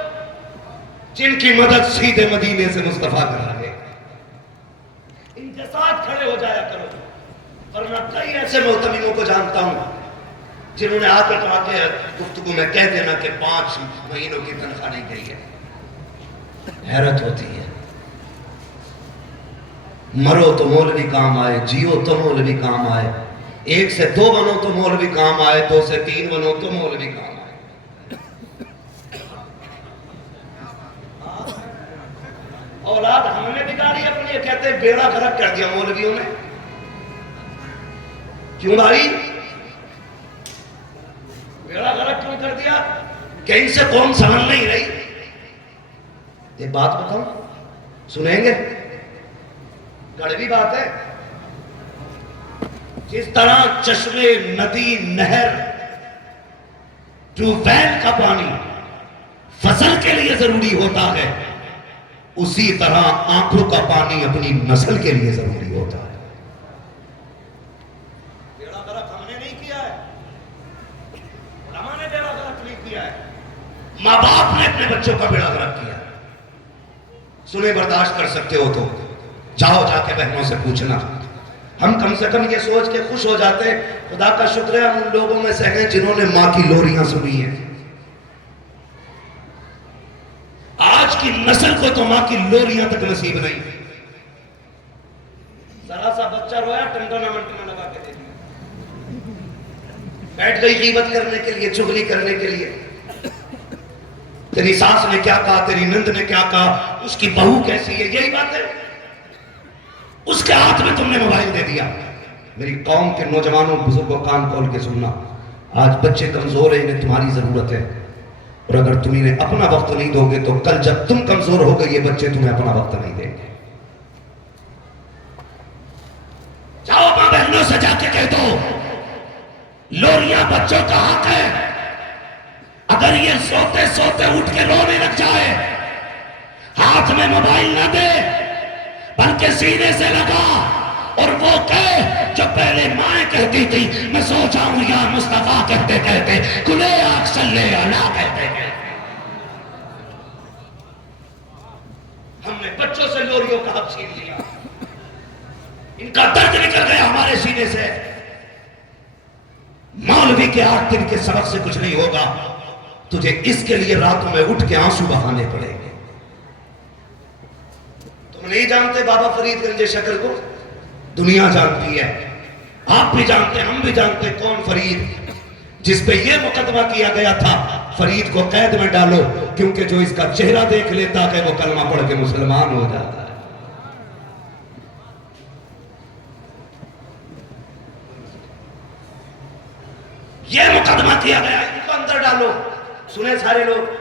جن کی مدد سیدھے مدینے سے مصطفیٰ کر رہے، ان کے ساتھ کھڑے ہو جایا کرو۔ ورنہ کئی ایسے محتمینوں کو جانتا ہوں جنہوں نے آ کے کہا کہ گفتگو میں کہہ دینا کہ 5 مہینوں کی تنخواہ نہیں گئی ہے۔ حیرت ہوتی ہے، مرو تو مولوی کام آئے، جیو تو مولوی کام آئے، 1 سے 2 بنو تو مولوی کام آئے، 2 سے 3 بنو تو مولوی کام آئے۔ اولاد ہم نے بگاڑی اپنی، کہتے ہیں بیڑا غرق کر دیا مولویوں نے۔ کیوں بھائی بیڑا غرق کیوں کر دیا؟ کہ ان سے قوم سنبھل نہیں رہی۔ ایک بات بتاؤں، سنیں گے؟ کڑوی بات ہے۔ جس طرح چشمے، ندی، نہر، ٹیوب ویل کا پانی فصل کے لیے ضروری ہوتا ہے، اسی طرح آنکھوں کا پانی اپنی نسل کے لیے ضروری ہوتا ہے۔ بچوں کا بیڑا غرق کیا. سنے برداشت کر سکتے ہو تو جاؤ جا کے بہنوں سے پوچھنا. ہم کم سے کم یہ سوچ کے خوش ہو جاتے خدا کا شکر ہے ہم ان لوگوں میں سے ہیں جنہوں نے ماں کی لوریاں سنی ہیں. آج کی نسل کو تو ماں کی لوریاں تک نصیب نہیں. ذرا سا بچہ رویا ٹنٹنا منٹنا لگا کے دے دیا. بیٹھ گئی غیبت کرنے کے لیے, چغلی کرنے کے لیے. تیری ساس نے کیا کہا, تیری نند نے کیا کہا, اس کی بہو کیسی ہے, یہی بات ہے. اس کے ہاتھ میں تم نے موبائل دے دیا. میری قوم کے نوجوانوں بزرگوں کان کھول کے سننا, آج بچے کمزور ہیں, انہیں تمہاری ضرورت ہے. اور اگر تم انہیں اپنا وقت نہیں دو گے تو کل جب تم کمزور ہو گے یہ بچے تمہیں اپنا وقت نہیں دیں گے. جاؤ ماں بہنوں سے جا کے کہہ دو لوریاں بچوں کا حق ہے. اگر یہ سوتے سوتے اٹھ کے رونے لگ جائے, ہاتھ میں موبائل نہ دے بلکہ سینے سے لگا اور وہ کہے جو پہلے مائیں کہتی تھی میں سو جاؤں یا مصطفیٰ کہتے کہتے کلے آنکھ صلی اللہ کہتے کہتے. ہم نے بچوں سے لوریوں کا حق چھین لیا. ان کا درد نکل گیا ہمارے سینے سے. مولوی کے 8 دن کے سبق سے کچھ نہیں ہوگا, تجھے اس کے لیے راتوں میں اٹھ کے آنسو بہانے پڑیں گے. تم نہیں جانتے بابا فرید گنج شکر کو, دنیا جانتی ہے, آپ بھی جانتے, ہم بھی جانتے. کون فرید جس پہ یہ مقدمہ کیا گیا تھا فرید کو قید میں ڈالو کیونکہ جو اس کا چہرہ دیکھ لیتا ہے وہ کلمہ پڑھ کے مسلمان ہو جاتا ہے. یہ مقدمہ کیا گیا, ان کو اندر ڈالو. سنے سارے لوگ,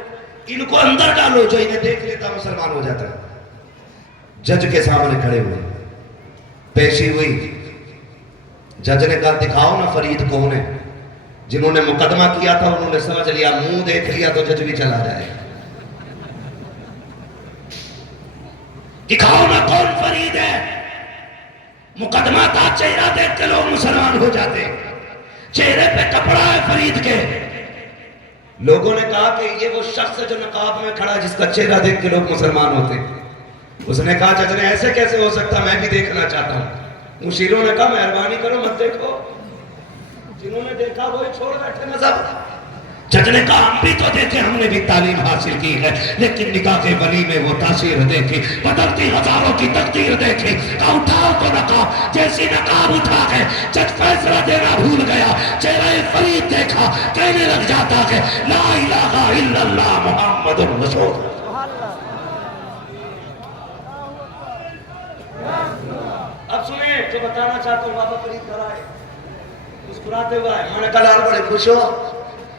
ان کو اندر ڈالو, جو انہیں دیکھ لیتا مسلمان ہو جاتا ہے. جج کے سامنے کھڑے ہوئے, پیشی ہوئی. جج نے کہا دکھاؤ نا فرید کون ہے. جنہوں نے مقدمہ کیا تھا انہوں نے سمجھ لیا, منہ دیکھ لیا تو جج بھی چلا جائے. دکھاؤ نا کون فرید ہے. مقدمہ تھا, چہرہ دیکھ کے لوگ مسلمان ہو جاتے. چہرے پہ کپڑا ہے فرید کے. لوگوں نے کہا کہ یہ وہ شخص ہے جو نقاب میں کھڑا ہے جس کا چہرہ دیکھ کے لوگ مسلمان ہوتے. اس نے کہا جج نے ایسے کیسے ہو سکتا, میں بھی دیکھنا چاہتا ہوں. مشیروں نے کہا مہربانی کرو مت دیکھو, جنہوں نے دیکھا وہی چھوڑ بیٹھے مذہب. جج نے کہا ہم بھی تو دیکھیں, ہم نے بھی تعلیم حاصل کی ہے لیکن نکاح کے ولی میں وہ تاثیر دیکھی, بدلتی ہزاروں کی تقدیر دیکھی. کہا اٹھاؤ تو نقاب. جیسی نقاب اٹھا ہے جج فیصلہ دینا بھول گیا, چہرہ فرید دیکھا, کہنے لگ جاتا ہے لا الہ الا اللہ محمد رسول. اب سنیں جو بتانا چاہتا ہوں, بابا فرید کھڑا ہے مسکراتے ہوا ہے. میں نے کہا لال بڑے خوش ہو.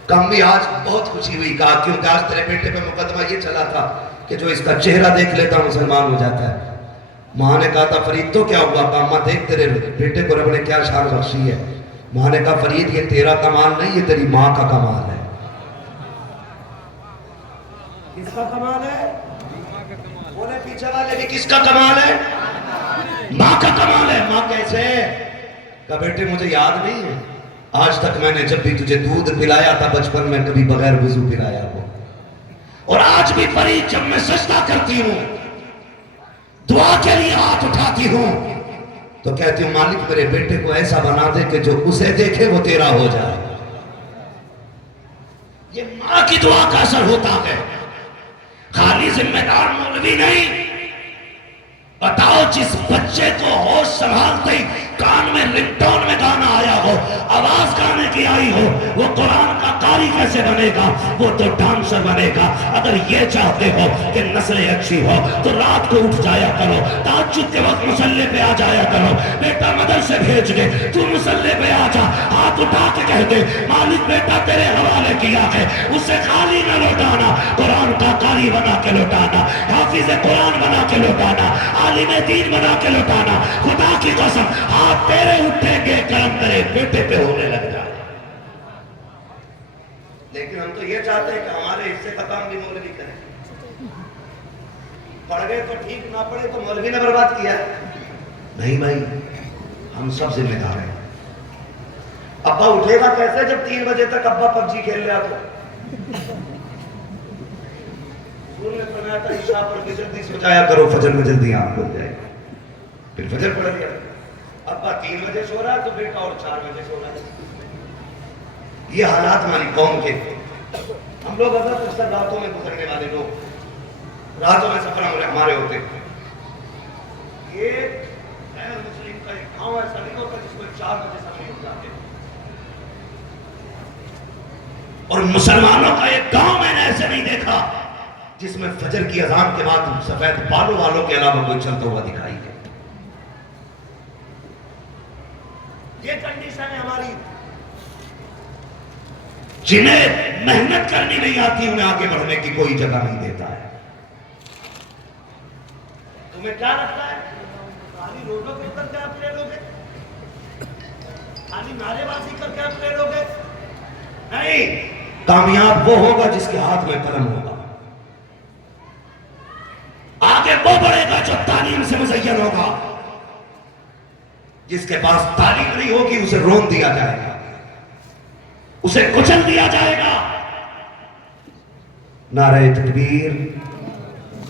کم بھی آج بہت خوشی ہوئی. کہا کیونکہ آج تیرے بیٹے پہ مقدمہ یہ چلا تھا کہ جو اس کا چہرہ دیکھ لیتا مسلمان ہو جاتا ہے. ماں نے کہا تھا فرید تو کیا ہوا. کہا ماں دیکھ تیرے بیٹے کو رب نے کیا شان بخشی ہے. ماں نے کہا فرید یہ تیرا کمال نہیں, یہ تیری ماں کا کمال ہے. کس کا کمال ہے؟ بولے پیچھے والے بھی, کس کا کمال ہے؟ ماں کا کمال ہے. ماں کیسے؟ کہا بیٹے مجھے یاد نہیں ہے آج تک میں نے جب بھی تجھے دودھ پلایا تھا بچپن میں کبھی بغیر وضو پلایا ہو. اور آج بھی فرید جب میں سجدہ کرتی ہوں دعا کے لیے ہاتھ اٹھاتی ہوں تو کہتی ہوں مالک میرے بیٹے کو ایسا بنا دے کہ جو اسے دیکھے وہ تیرا ہو جائے. یہ ماں کی دعا کا اثر ہوتا ہے, خالی ذمہ دار مولوی نہیں. بتاؤ جس بچے کو ہوش سنبھالتے ہی کان میں رنگٹون میں گانا آیا ہو, آواز گانے کی آئی ہو, وہ قرآن کا قاری کیسے بنے گا؟ وہ تو ڈانسر بنے گا. اگر یہ چاہتے ہو کہ نسلیں اچھی ہو تو رات کو اٹھ جایا کرو, تہجد کے وقت مصلے پہ آ جایا کرو. بیٹا مدرسے بھیج دے, تو مصلے پہ آ جا, ہاتھ اٹھا کے کہہ دے مالک بیٹا تیرے حوالے کیا ہے, اسے خالی نہ لوٹانا, قرآن کا قاری بنا کے لوٹانا, حافظ قرآن بنا کے لوٹانا, عالم دین بنا کے لوٹانا. خدا کی قسم ہاتھ تیرے اٹھیں گے, کرم تیرے بیٹے پہ ہونے لگ جائے. لیکن ہم تو یہ چاہتے ہیں کہ ہمارے حصے کا کام بھی مولوی کریں. پڑھ گئے تو ٹھیک, نہ پڑھے تو مولوی نے برباد کیا. نہیں بھائی, ہم سب ذمہ دار ہیں. ابا اٹھے گا کیسے جب 3 بجے تک ابا PUBG کھیل رہا تو؟ نے فرمایا تھا عشاء پڑھ کے جلدی سو جایا کرو, فجر میں جلدی آنکھ کھل جائے. پھر فجر پڑھ لیا. ابا 3 بجے سو رہا ہے تو بیٹا اور 4 بجے سو رہا ہے. یہ حالات ہماری قوم کے. ہم لوگ حضرت اکثر راتوں میں گزرنے والے لوگ, راتوں میں سفر ہمارے ہوتے. یہ غیر مسلم کا ایک گاؤں ایسا نہیں ہوتا جس کو 4 بجے سفر ہو جاتے. اور مسلمانوں کا ایک گاؤں میں نے ایسے نہیں دیکھا جس میں فجر کی اذان کے بعد سفید بالوں والوں کے علاوہ کوئی چلتا ہوا دکھائی دے. یہ کنڈیشن ہے ہماری. جنہیں محنت کرنی نہیں آتی انہیں آگے بڑھنے کی کوئی جگہ نہیں دیتا ہے. تمہیں کیا لگتا ہے خالی روڈوں کے اوپر کیا پلے لوگے, خالی نعرے بازی کر کے پلے لوگے؟ نہیں, کامیاب وہ ہوگا جس کے ہاتھ میں قلم ہوگا. آگے وہ بڑھے گا جو تعلیم سے مزین ہوگا. جس کے پاس تعلیم نہیں ہوگی اسے رون دیا جائے گا, اسے کچل دیا جائے گا. نعرہ تکبیر,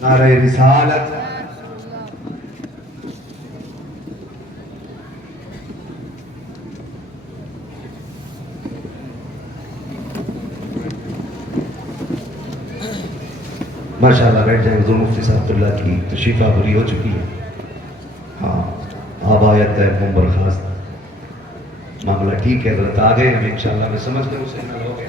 نعرہ رسالت. ماشاءاللہ بیٹھے ہیں. حضور مفتی صاحب اللہ کی تشریف آوری ہو چکی ہے. ہاں, اب آیت ہے برخاست. معاملہ ٹھیک ہے, حضرت آ گئے. ہم انشاءاللہ میں سمجھ کر اسے نہ ہو گئے.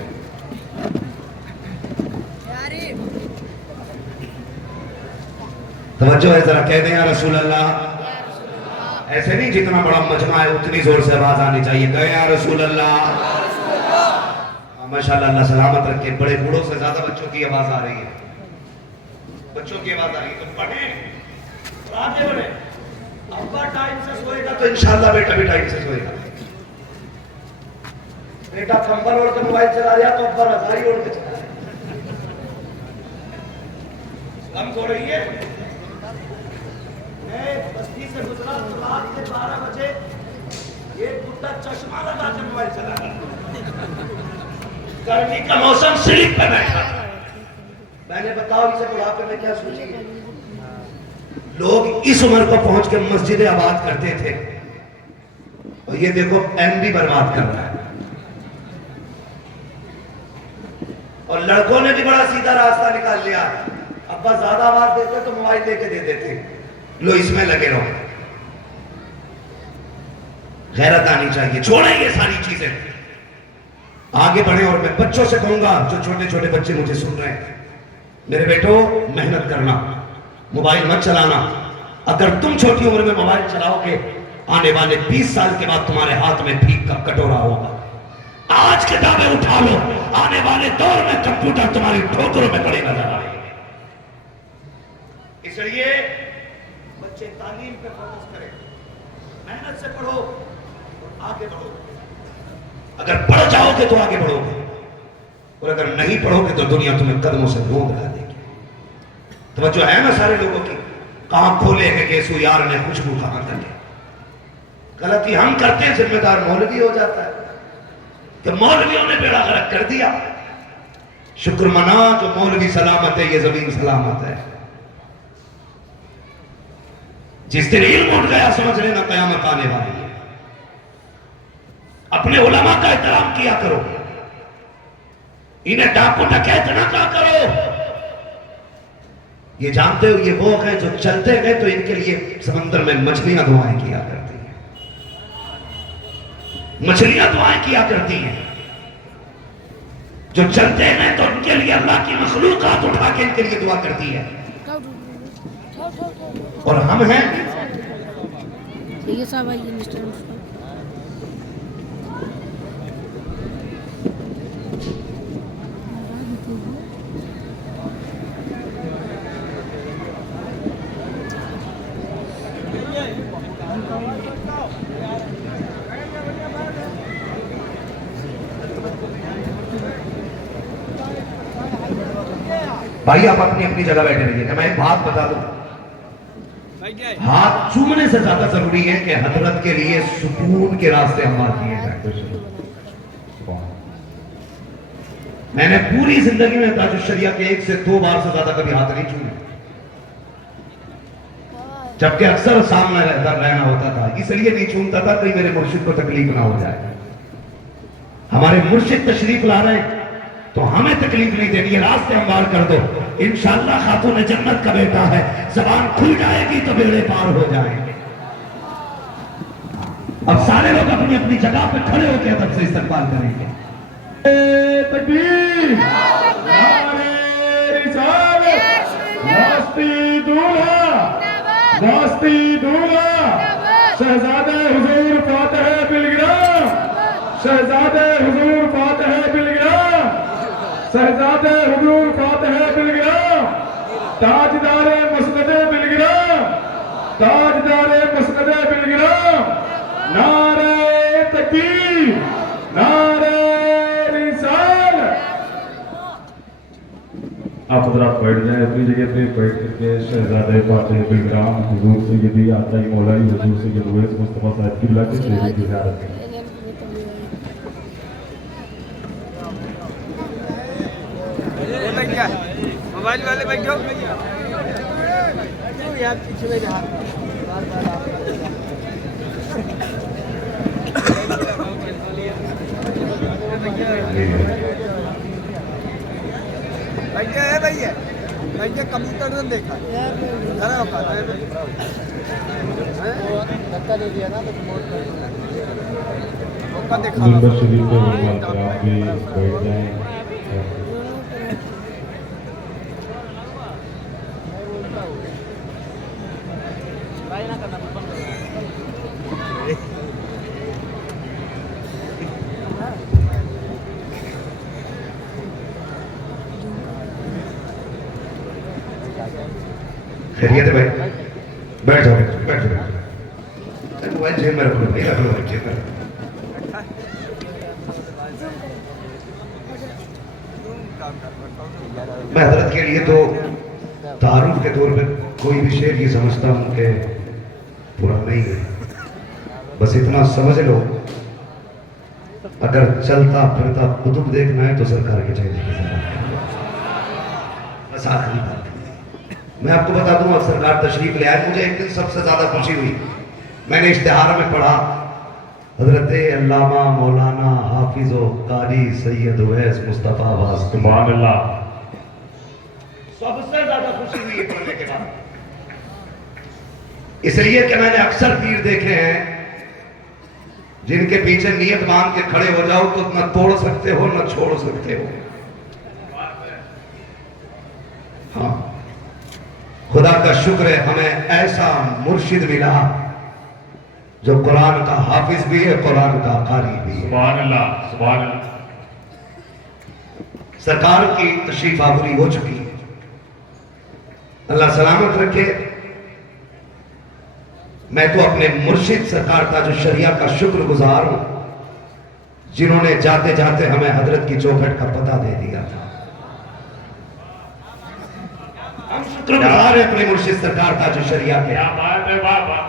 توجہ ہے ذرا, کہہ دیں یا رسول اللہ. ایسے نہیں جتنا بڑا مجمع ہے اتنی زور سے آواز آنی چاہیے. کہے یا رسول اللہ. ماشاءاللہ اللہ سلامت رکھے. بڑے بوڑھوں سے زیادہ بچوں کی آواز آ رہی ہے. بچوں کی آواز آ رہی ہے تو پڑھیں, آگے بڑھیں. ابا ٹائم سے سوئے گا تو انشاءاللہ بیٹا بھی ٹائم سے سوئے گا. بیٹا کمبل اوڑھ کے موبائل چلا رہا تو ابا رضائی اوڑھ کے چلا رہا. کم سو رہی ہے. میں بستی سے گزرا تو رات کے 12 بجے ایک کتا چشمہ لگا کے موبائل چلا رہا. گرمی کا موسم سلک پہ بیٹھا. میں نے بتاؤ اسے بڑھاپے میں کیا سوچی ہے. لوگ اس عمر کو پہنچ کے مسجد آباد کرتے تھے اور یہ دیکھو ایم بھی برباد کر رہا ہے. اور لڑکوں نے بھی بڑا سیدھا راستہ نکال لیا. ابا زیادہ آواز دیتے تو موبائل لے کے دے دیتے, لو اس میں لگے رہو. غیرت آنی چاہیے. چھوڑیں یہ ساری چیزیں, آگے بڑھیں. اور میں بچوں سے کہوں گا جو چھوٹے چھوٹے بچے مجھے سن رہے ہیں, میرے بیٹو محنت کرنا, موبائل مت چلانا. اگر تم چھوٹی عمر میں موبائل چلاؤ گے آنے والے 20 سال کے بعد تمہارے ہاتھ میں بھیک کا کٹورا ہوگا. آج کتابیں اٹھا لو, آنے والے دور میں کمپیوٹر تمہاری ٹھوکروں میں پڑے نظر آئے. اس لیے بچے تعلیم پہ فوکس کریں, محنت سے پڑھو اور آگے بڑھو. اگر پڑھ جاؤ گے تو آگے بڑھو گے, اور اگر نہیں پڑھو گے تو دنیا تمہیں قدموں سے روند لا دے گی. توجہ ہے نا سارے لوگوں کی. کہاں کھولے ہیں گیسو یار نے خوشبو کہاں تک ہے. غلطی ہم کرتے ہیں, ذمہ دار مولوی ہو جاتا ہے کہ مولویوں نے بیڑا غرق کر دیا. شکر منا جو مولوی سلامت ہے, یہ زمین سلامت ہے. جس دن علم اٹھ گیا سمجھ لینا قیامت آنے والی ہے. اپنے علماء کا احترام کیا کرو, انہیں ڈاکو ڈکیت نہ کہا کرو. یہ جانتے ہو یہ وہ ہیں جو چلتے گئے تو ان کے لیے سمندر میں مچھلیاں دعائیں کیا کرتی ہیں. مچھلیاں دعائیں کیا کرتی ہیں. جو چلتے ہیں تو ان کے لیے اللہ کی مخلوقات اٹھا کے ان کے لیے دعا کرتی ہے. اور ہم ہیں بھائی آپ اپنی اپنی جگہ بیٹھے رہیے. کہ میں ایک بات بتا دوں, ہاتھ چومنے سے زیادہ ضروری ہے کہ حضرت کے لیے سکون کے راستے ہمارے دیے جائیں. میں نے پوری زندگی میں تاج الشریعہ کے 1 سے 2 بار سے زیادہ کبھی ہاتھ نہیں چھوئے، جبکہ اکثر سامنے رہنا ہوتا تھا، اس لیے نہیں چھومتا تھا کہ میرے مرشد کو تکلیف نہ ہو جائے۔ ہمارے مرشد تشریف لا رہے ہیں تو ہمیں تکلیف نہیں دینی ہے، راستے ہموار کر دو، انشاءاللہ خاتون جنت کا بیٹا ہے، زبان کھل جائے گی تو بیڑے پار ہو جائیں گے۔ اب سارے لوگ اپنی اپنی جگہ پہ کھڑے ہو کے ادب سے استقبال کریں گے۔ تکبیر، نعرے رسالت، واسطی دولہا، شہزادہ حضور فاتح بلگرام، شہزادہ حضور فاتح بلگرام، شہزادہ حضور فاتح بلگرام، تاجدار مسند بلگرام، تاجدار مسند بلگرام، نعرہ تکبیر، نعرہ رسالت۔ آپ حضرات بیٹھ جائیں اپنی جگہ پہ، بیٹھ کر کے شہزادہ فاتح بلگرام حضور سیدی عطائی مولائی حضور سید اویس مصطفیٰ صاحب قبلہ کے چہرے کی زیارت کریں۔ موبائل والے بیٹھو یار پیچھے میں جہاں بھیا کبوتر نے دیکھا دھکا دے دیا نا ممبر شریف پہ علماء کرام بھی بیٹھ جائیں۔ خیریت ہے بھائی، بیٹھ جاؤ بیٹھ جاؤ، موبائل جیب میں رکھو بھائی، رکھ لو جیب میں رکھو۔ میں حضرت کے لیے تو تعارف کے طور پہ کوئی بھی شعر یہ سمجھتا ہوں کہ پورا نہیں ہے، بس اتنا سمجھ لو اگر چلتا پھرتا قطب دیکھنا ہے تو سرکار کے چہرے کی ضرورت ہے، بس آخری بات۔ میں آپ کو بتا دوں اب سرکار تشریف لے آئے، مجھے ایک دن سب سے زیادہ خوشی ہوئی، میں نے اشتہار میں پڑھا حضرت علامہ مولانا حافظ و قاری سید اویس مصطفیٰ واسطی، سبحان اللہ۔ سب سے زیادہ خوشی ہوئی ہے پڑھنے کے بعد، اس لیے کہ میں نے اکثر پیر دیکھے ہیں جن کے پیچھے نیت باندھ کے کھڑے ہو جاؤ تو نہ توڑ سکتے ہو نہ چھوڑ سکتے ہو۔ ہاں خدا کا شکر ہے ہمیں ایسا مرشد ملا جو قرآن کا حافظ بھی ہے، قرآن کا قاری بھی ہے۔ سبحان اللہ، سبحان اللہ۔ سرکار کی تشریف آوری ہو چکی ہے، اللہ سلامت رکھے۔ میں تو اپنے مرشد سرکار تاج الشریعہ کا شکر گزار ہوں جنہوں نے جاتے جاتے ہمیں حضرت کی چوکھٹ کا پتہ دے دیا تھا۔ ہم شکر گزار ہیں اپنے مرشد سرکار تاج الشریعہ کے، کیا بات ہے بابا،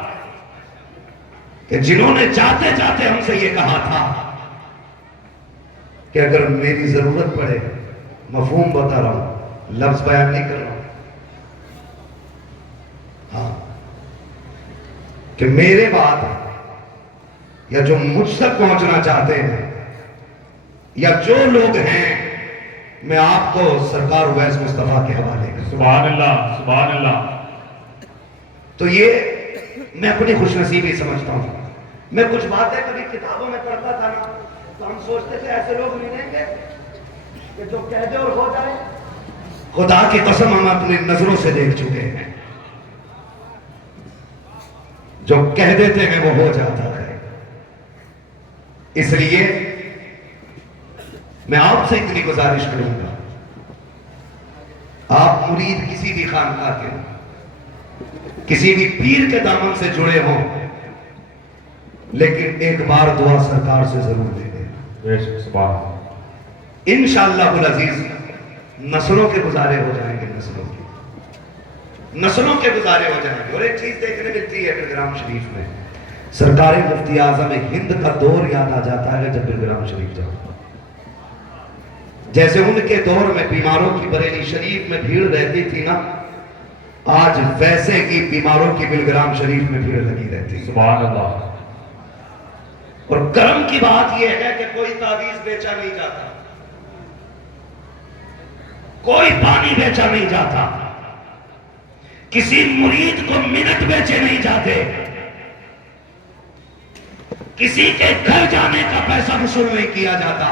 کہ جنہوں نے جاتے جاتے ہم سے یہ کہا تھا کہ اگر میری ضرورت پڑے، مفہوم بتا رہا ہوں، لفظ بیان نہیں کر رہا ہوں، ہاں کہ میرے بعد یا جو مجھ تک پہنچنا چاہتے ہیں یا جو لوگ ہیں، میں آپ کو سرکار اویس مصطفیٰ کے حوالے کروں۔ سبحان اللہ، سبحان اللہ۔ تو یہ میں اپنی خوش نصیبی سمجھتا ہوں۔ میں کچھ باتیں کبھی کتابوں میں پڑھتا تھا نا تو ہم سوچتے تھے ایسے لوگ ملیں گے کہ جو کہہ دے اور ہو جائے۔ خدا کی قسم ہم اپنی نظروں سے دیکھ چکے ہیں، جو کہہ دیتے ہیں وہ ہو جاتا ہے۔ اس لیے میں آپ سے اتنی گزارش کروں گا، آپ مرید کسی بھی خانقاہ کے ہوں، کسی بھی پیر کے دامن سے جڑے ہوں، لیکن ایک بار دعا سرکار سے ضرور دے دیں۔ بے شک، سبحان اللہ۔ انشاءاللہ العزیز نسلوں کے گزارے ہو جائیں گے، نسلوں کے گزارے ہو جائیں گے۔ اور ایک چیز دیکھنے ملتی ہے بلگرام شریف میں، سرکار مفتی اعظم ہند کا دور یاد آ جاتا ہے جب بلگرام شریف جاؤ۔ جیسے ان کے دور میں بیماروں کی بریلی شریف میں بھیڑ رہتی تھی نا، آج ویسے کی بیماروں کی بلگرام شریف میں بھیڑ لگی رہتی ہے۔ سبحان اللہ۔ اور کرم کی بات یہ ہے کہ کوئی تعویذ بیچا نہیں جاتا، کوئی پانی بیچا نہیں جاتا، کسی مرید کو منٹ بیچے نہیں جاتے، کسی کے گھر جانے کا پیسہ وصول نہیں کیا جاتا۔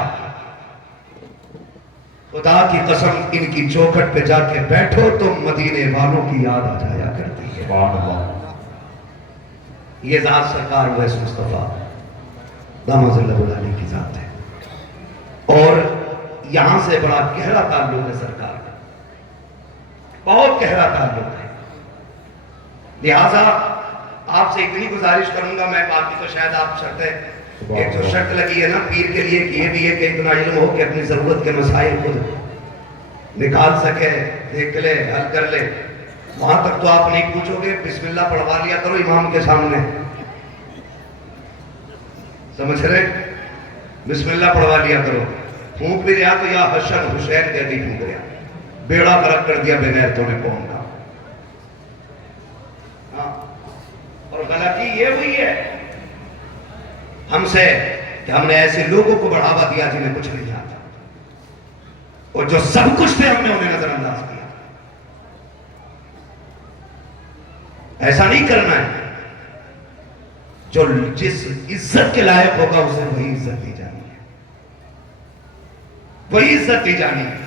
خدا کی قسم ان کی چوکھٹ پہ جا کے بیٹھو تو مدینے والوں کی یاد آ جایا کرتی ہے۔ سبحان اللہ۔ یہ ذات سرکار ویس مصطفیٰ داماد اللہ علیہ کی ذات ہے، اور یہاں سے بڑا گہرا تعلق ہے سرکار کا، بہت گہرا تعلق ہے۔ لہٰذا آپ سے اتنی گزارش کروں گا، میں باقی تو شاید آپ شرطیں، ایک جو شرط لگی ہے نا پیر کے لیے کہ یہ بھی ہے کہ اتنا علم ہو کہ اپنی ضرورت کے مسائل خود نکال سکے، دیکھ لے، حل کر لے۔ وہاں تک تو آپ نہیں پوچھو گے، بسم اللہ پڑھوا لیا کرو امام کے سامنے، سمجھ رہے؟ بسم اللہ پڑھوا لیا کرو، پھونک بھی رہا تو یا حسن حسین کہہ دی پھونک رہا، بیڑا غرق کر دیا بغیر تو نے قوم کا۔ اور غلطی یہ ہوئی ہے ہم سے کہ ہم نے ایسے لوگوں کو بڑھاوا دیا جنہیں کچھ نہیں آتا، اور جو سب کچھ تھے ہم نے انہیں نظر انداز کیا۔ ایسا نہیں کرنا ہے، جو جس عزت کے لائق ہوگا اسے وہی عزت دی جانی ہے، وہی عزت دی جانی ہے۔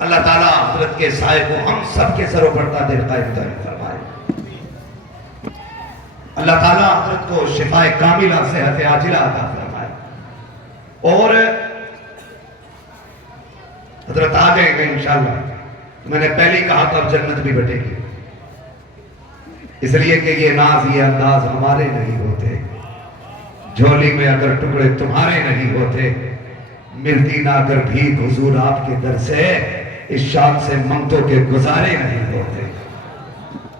اللہ تعالیٰ حضرت کے سائے کو ہم سب کے سر و پردہ دل قائم دائم فرمائے۔ اللہ تعالیٰ حضرت کو شفائے کاملہ صحت عاجلہ عطا فرمائے، اور حضرت آ گئے گا انشاءاللہ۔ میں نے پہلے ہی کہا تھا اب جنت بھی بٹے گی، اس لیے کہ یہ ناز یہ انداز ہمارے نہیں ہوتے، جھولی میں اگر ٹکڑے تمہارے نہیں ہوتے، ملتی نہ اگر بھیک حضور آپ کے در سے، اس شان سے منگتوں کے گزارے نہیں ہوتے،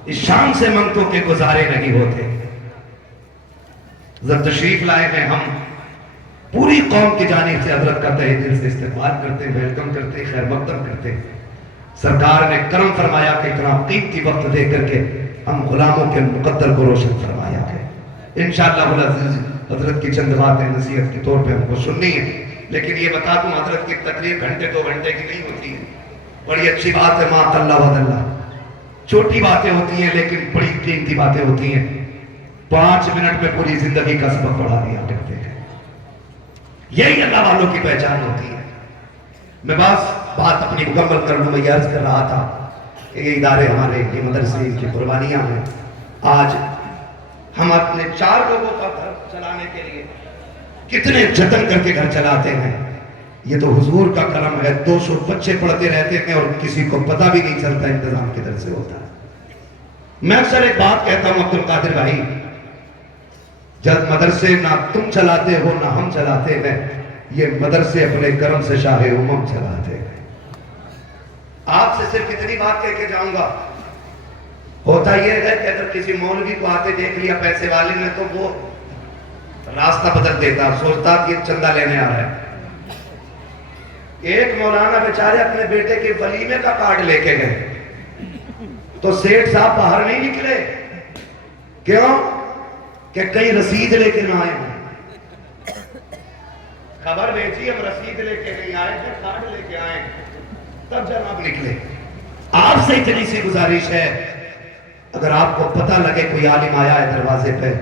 اس شان سے منگتوں کے گزارے نہیں ہوتے۔ حضرت تشریف لائے ہیں، ہم پوری قوم کی جانب سے حضرت کا تہہ دل سے استقبال کرتے، ویلکم کرتے، خیر مقدم کرتے۔ سرکار نے کرم فرمایا کہ اتنا قیمتی وقت دے کر کے ہم غلاموں کے مقدر کو روشن فرمایا ہے۔ انشاءاللہ العزیز حضرت کی چند باتیں نصیحت کے طور پہ ہم کو سننی ہے، لیکن یہ بتا دوں حضرت کی تقریر گھنٹے 2 گھنٹے کی نہیں ہوتی ہے۔ بڑی اچھی بات ہے، ما اللہ ود اللہ، چھوٹی باتیں ہوتی ہیں لیکن بڑی قیمتی باتیں ہوتی ہیں۔ 5 منٹ میں پوری زندگی کا سبق پڑھا دیا کرتے ہیں، یہی اللہ والوں کی پہچان ہوتی ہے۔ میں بات اپنی مکمل کر لوں، میں یہ عرض کر رہا تھا کہ یہ ادارے ہمارے، یہ مدرسے، ان کی قربانیاں ہیں۔ آج ہم اپنے 4 لوگوں کا گھر چلانے کے لیے کتنے جتن کر کے گھر چلاتے ہیں، یہ تو حضور کا کرم ہے۔ 200 بچے پڑھتے رہتے ہیں اور کسی کو پتہ بھی نہیں چلتا انتظام کدھر سے ہوتا ہے۔ میں اکثر ایک بات کہتا ہوں عبد القادر بھائی، جب مدرسے نہ تم چلاتے ہو نہ ہم چلاتے ہیں، یہ مدرسے اپنے کرم سے شاہ امم چلاتے ہیں۔ آپ سے صرف اتنی بات کہہ کے جاؤں گا، ہوتا یہ ہے کہ اگر کسی مولوی کو آتے دیکھ لیا پیسے والے نے تو وہ راستہ بدل دیتا، سوچتا کہ یہ چندہ لینے آ رہا ہے۔ ایک مولانا بیچارے اپنے بیٹے کے ولیمے کا کارڈ لے کے گئے تو سیٹھ صاحب باہر نہیں نکلے، کیوں؟ کہ کہیں رسید لے کے نہ آئے ہیں۔ خبر بھیجی ہم رسید لے کے نہیں آئے تھے، کارڈ لے کے آئے، تب جناب نکلے۔ آپ سے اتنی سی گزارش ہے، اگر آپ کو پتہ لگے کوئی عالم آیا ہے دروازے پہ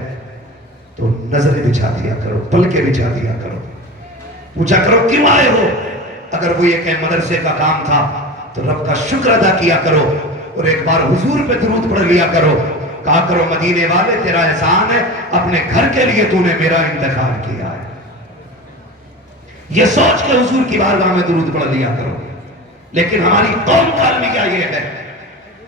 تو نظریں بچھا دیا کرو، پلکیں بچھا دیا کرو، پوچھا کرو کیوں آئے ہو۔ اگر وہ یہ کہ مدرسے کا کام تھا تو رب کا شکر ادا کیا کرو، اور ایک بار حضور پہ درود پڑھ لیا کرو، کہا کرو مدینے والے تیرا احسان ہے، اپنے گھر کے لیے تو نے میرا انتخاب کیا ہے۔ یہ سوچ کے حضور کی بارگاہ میں درود پڑھ لیا کرو۔ لیکن ہماری قوم کا المیہ یہ ہے،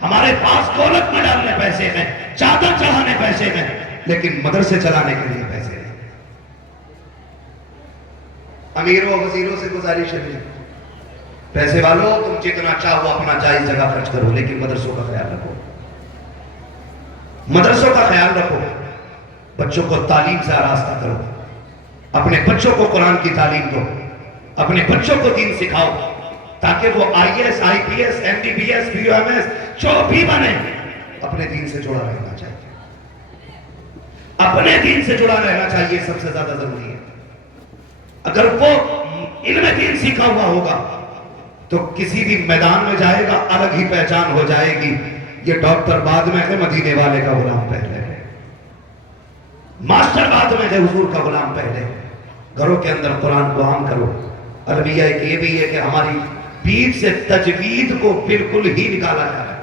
ہمارے پاس دولت میں ڈالنے پیسے ہیں، چادر چڑھانے پیسے ہیں، لیکن مدرسے چلانے کے لیے پیسے نہیں۔ امیروں وزیروں سے گزارش ہے، پیسے والوں تم جتنا چاہو اپنا جائز جگہ خرچ کرو، لیکن مدرسوں کا خیال رکھو، مدرسوں کا خیال رکھو، بچوں کو تعلیم سے آراستہ کرو، اپنے بچوں کو قرآن کی تعلیم دو، اپنے بچوں کو دین سکھاؤ۔ تاکہ وہ IAS, IPS, MBBS, BUMS جو بھی بنے اپنے دین سے جڑا رہنا چاہیے. اپنے دین سے جڑا رہنا چاہیے, سب سے زیادہ ضروری ہے. اگر وہ علم دین سیکھا ہوا ہوگا تو کسی بھی میدان میں جائے گا الگ ہی پہچان ہو جائے گی. یہ ڈاکٹر بعد میں ہے, مدینے والے کا غلام پہلے ہے. ماسٹر بعد میں ہے, حضور کا غلام پہلے. گھروں کے اندر قرآن کو عام کرو. البیہ ایک یہ بھی ہے کہ ہماری پیٹھ سے تجوید کو بالکل ہی نکالا جا رہا ہے.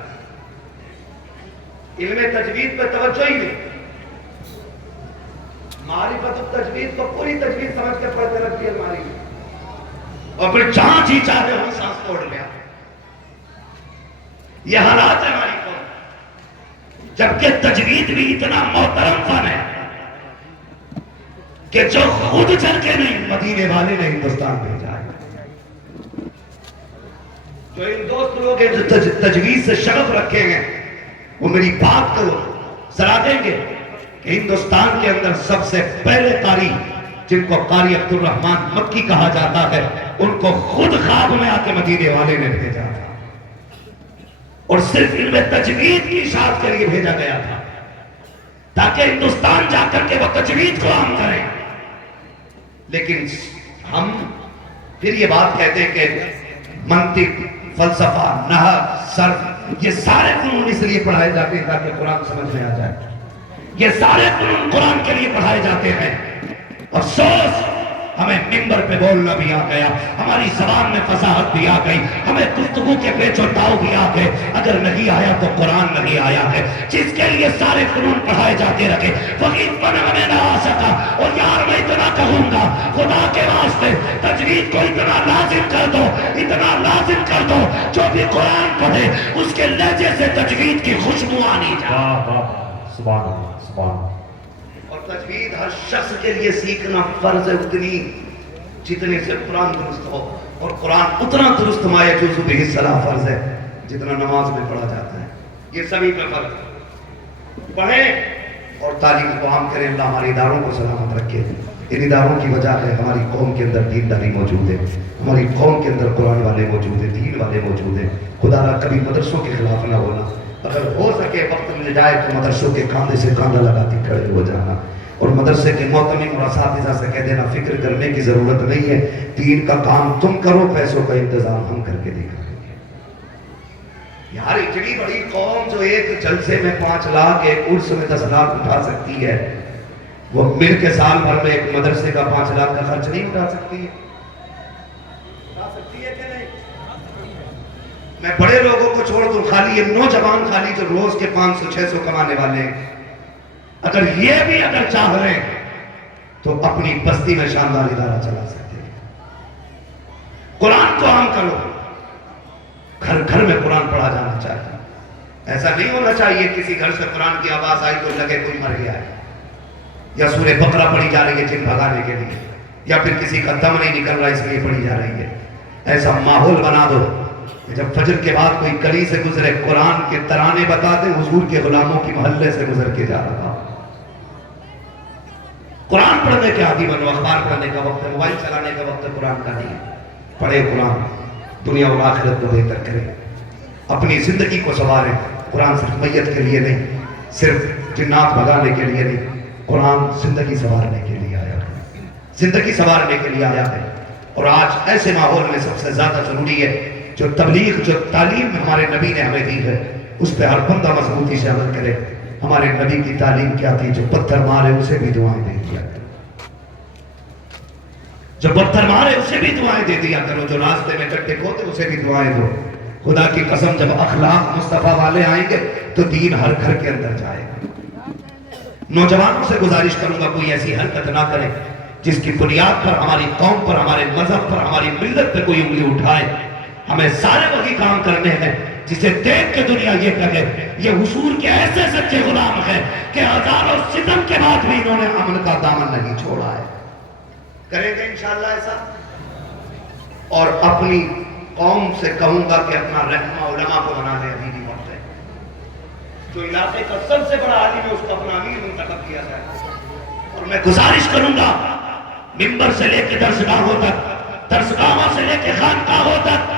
علم تجوید پہ توجہ ہی نہیں. معرفت التجوید کو پوری تجوید سمجھ کے پڑھتے رکھ دیا ہماری, اور پھر جہاں جی چاہتے ہم سانس توڑ لیا. یہ حالات ہے ہماری قوم. جبکہ تجوید بھی اتنا محترم فن ہے کہ جو خود چل کے نہیں, مدینے والے نے ہندوستان بھیجا ہے. جو ان دوست لوگ ہیں جو تجوید سے شغف رکھے ہیں, وہ میری بات کو ذرا دیں گے کہ ہندوستان کے اندر سب سے پہلے قاری جن کو قاری عبد الرحمن مکی کہا جاتا ہے, ان کو خود خواب میں آ کے مدینے والے نے بھیجا تھا, اور صرف علم تجوید کی اشاعت کے لیے بھیجا گیا تھا تاکہ ہندوستان جا کر کے وہ تجوید کو عام کریں. لیکن ہم پھر یہ بات کہتے ہیں کہ منطق, فلسفہ, نحو, صرف یہ سارے فنون اس لیے پڑھائے جاتے ہیں تاکہ قرآن سمجھ میں آ جائے. یہ سارے فنون قرآن کے لیے پڑھائے جاتے ہیں. افسوس ہمیں ممبر پہ بولنا بھی آ گیا, ہماری زبان میں فصاحت بھی آ گئی, ہمیں گفتگو کے پیچ و تاؤ بھی آ گئے. اگر نہیں آیا تو قرآن نہیں آیا ہے. جس کے لیے سارے فنون پڑھائے جاتے رکھے وہی فن ہمیں نہ آ سکا. اور یار میں اتنا کہوں گا, خدا کے واسطے تجوید کو اتنا لازم کر دو, اتنا لازم کر دو, جو بھی قرآن پڑھے اس کے لہجے سے تجوید کی خوشبو آنی جائے. واہ واہ, سبحان اللہ, سبحان اللہ. اور تجوید ہر شخص کے لیے سیکھنا فرض ہے اتنی جتنے سے قرآن درست ہو, اور قرآن اتنا درست ما یجوز بہ الصلاۃ فرض ہے جتنا نماز میں پڑھا جاتا ہے. یہ سبھی پہ فرض ہے. پڑھیں اور تعلیم کو عام کریں. اللہ ہمارے اداروں کو سلامت رکھے. ان اداروں کی وجہ ہے ہماری قوم کے اندر دینداری موجود ہے, ہماری قوم کے اندر قرآن والے موجود ہیں, دین والے موجود ہیں. خدا نہ کبھی مدرسوں کے خلاف نہ ہونا. اگر ہو سکے وقت مل جائے تو مدرسوں کے کاندھے سے کاندھا لگاتی کھڑے ہو جانا, اور مدرسے کے محتمم اور اساتذہ سے کہہ دینا فکر کرنے کی ضرورت نہیں ہے, دین کا کام تم کرو, پیسوں کا انتظام ہم کر کے دکھائیں گے. یار اتنی بڑی قوم جو ایک جلسے میں 5 لاکھ, ایک عرس میں 10 لاکھ اٹھا سکتی ہے, وہ مل کے سال بھر میں ایک مدرسے کا 5 لاکھ کا خرچ نہیں اٹھا سکتی ہے. اٹھا سکتی ہے کہ نہیں؟ میں بڑے لوگوں کو چھوڑ دوں, خالی یہ نوجوان خالی جو روز کے 500-600 کمانے والے ہیں, اگر یہ بھی اگر چاہ رہے ہیں تو اپنی بستی میں شاندار ادارہ چلا سکتے ہیں. قرآن کو عام کرو. گھر گھر میں قرآن پڑھا جانا چاہیے. ایسا نہیں ہونا چاہیے کسی گھر سے قرآن کی آواز آئی تو لگے کوئی مر گیا ہے, یا سورہ بقرہ پڑھی جا رہی ہے جن بھگانے کے لیے, یا پھر کسی کا دم نہیں نکل رہا اس لیے پڑھی جا رہی ہے. ایسا ماحول بنا دو جب فجر کے بعد کوئی گلی سے گزرے قرآن کے ترانے بتا دیں حضور کے غلاموں کی محلے سے گزر کے جا رہا. قرآن پڑھنے کے عادی بنو. اخبار پڑھنے کا وقت ہے, موبائل چلانے کا وقت ہے, قرآن کا نہیں ہے. پڑھے قرآن, دنیا اور آخرت کو بہتر کریں, اپنی زندگی کو سنواریں. قرآن صرف میت کے لیے نہیں, صرف جنات بھگانے کے لیے نہیں, قرآن زندگی سنوارنے کے لیے آیا ہے, زندگی سنوارنے کے لیے آیا ہے. اور آج ایسے ماحول میں سب سے زیادہ ضروری ہے جو تبلیغ, جو تعلیم ہمارے نبی نے ہمیں دی ہے, اس پہ ہر بندہ مضبوطی سے عمل کرے. ہمارے نبی کی تعلیم کیا تھی؟ جو پتھر مارے اسے بھی دعائیں دے دیا کرو, جو پتھر مارے اسے بھی دعائیں دے دیا کرو, جو راستے میں گڈھے کھودے اسے بھی دعائیں دو. خدا کی قسم جب اخلاق مصطفیٰ والے آئیں گے تو دین ہر گھر کے اندر جائے گا. نوجوانوں سے گزارش کروں گا کوئی ایسی حرکت نہ کرے جس کی بنیاد پر ہماری قوم پر, ہمارے مذہب پر, ہماری ملت پہ کوئی انگلی اٹھائے. ہمیں سارے وہی کام کرنے ہیں جسے دیکھ کے دنیا یہ کہے یہ حضور کے ایسے سچے غلام ہیں کہ ہزاروں ستم کے بعد بھی انہوں نے امن کا دامن نہیں چھوڑا ہے. کریں گے انشاءاللہ ایسا. اور اپنی قوم سے کہوں گا کہ اپنا رہنما علماء کو بنا لے. ابھی بھی وقت ہے. جو علاقے کا سب سے بڑا عالم ہے اس کو اپنا امیر منتخب کیا جائے. اور میں گزارش کروں گا ممبر سے لے کے درسگاہوں تک, درسگاہوں سے لے کے خانقاہوں تک,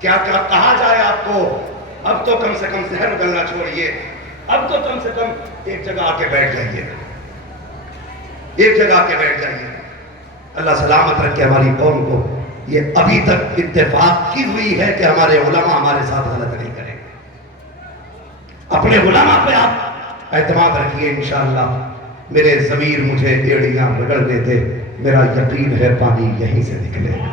کیا کیا کہا جائے آپ کو؟ اب تو کم سے کم زہر اگلنا چھوڑیے، اب تو کم سے کم ایک جگہ آ کے بیٹھ جائیے، ایک جگہ آ کے بیٹھ جائیے۔ اللہ سلامت رکھے ہماری قوم کو۔ یہ ابھی تک اتفاق کی ہوئی ہے کہ ہمارے علماء ہمارے ساتھ غلط نہیں کریں گے۔ اپنے علماء پہ آپ اعتماد رکھیے انشاءاللہ۔ میرے ضمیر مجھے ایڑیاں رگڑنے دے، میرا یقین ہے پانی یہیں سے نکلے گا،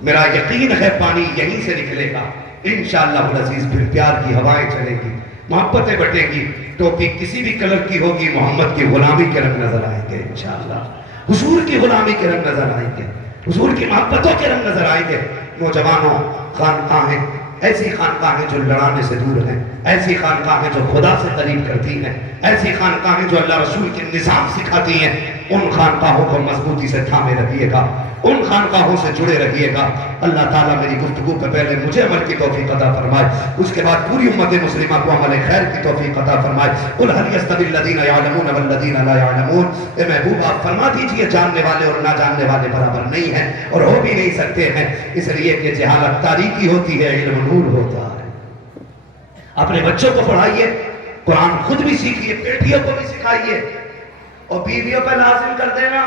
میرا یقین ہے پانی یہیں سے نکلے گا انشاءاللہ العزیز۔ پھر پیار کی ہوائیں چلیں گی، محبتیں بٹیں گی، ٹوپی کسی بھی کلر کی ہوگی، محمد کی غلامی کے رنگ نظر آئیں گے انشاءاللہ، حضور کی غلامی کے رنگ نظر آئیں گے، حضور کی محبتوں کے رنگ نظر آئیں گے۔ نوجوانوں، خانقاہیں ایسی خانقاہیں جو لڑانے سے دور ہیں، ایسی خانقاہیں جو خدا سے قریب کرتی ہیں، ایسی خانقاہیں جو اللہ رسول کے نظام سکھاتی ہیں، ان خانقاہوں کو مضبوطی سے تھامے رکھیے گا، ان خانقاہوں سے جڑے رہیے گا۔ اللہ تعالیٰ میری گفتگو کے پہلے مجھے عمل کی توفیق عطا فرمائے، اس کے بعد پوری امت مسلمہ کو عمل خیر کی توفیق عطا فرمائے۔ قل هل يستوي الذين يعلمون والذين لا يعلمون، اے محبوب آپ فرما دیجئے جاننے والے اور نہ جاننے والے برابر نہیں ہیں اور ہو بھی نہیں سکتے ہیں، اس لیے کہ جہالت تاریکی ہوتی ہے، علم نور ہوتا ہے۔ اپنے بچوں کو پڑھائیے، قرآن خود بھی سیکھیے، بیٹیوں کو بھی سکھائیے، اور بیویوں پہ لازم کر دینا،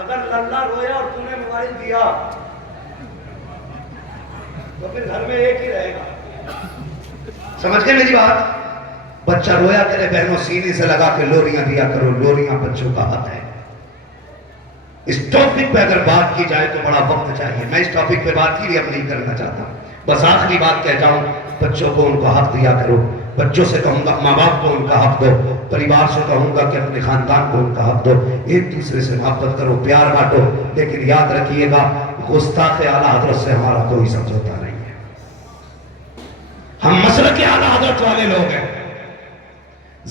اگر للہ رویا اور تم نے موبائل دیا تو پھر گھر میں ایک ہی رہے گا۔ سمجھ گئے میری بات؟ بچہ رویا کرے بہنوں، سینے سے لگا کے لوریاں دیا کرو، لوریاں بچوں کا حق ہے۔ اس ٹاپک پہ اگر بات کی جائے تو بڑا وقت چاہیے، میں اس ٹاپک پہ بات ہی بھی اب نہیں کرنا چاہتا، بس آخری بات کہتا ہوں، بچوں کو ان کو حق دیا کرو۔ بچوں سے کہوں گا ماں باپ کو ان کا حق دو، پریوار سے کہوں گا کہ اپنے خاندان کو ان کا حق دو، ایک دوسرے سے محبت کرو، پیار بانٹو، لیکن یاد رکھیے گا گستاخ اعلیٰ حضرت سے ہمارا کوئی سمجھوتا نہیں ہے۔ ہم مسلک اعلیٰ حضرت والے لوگ ہیں،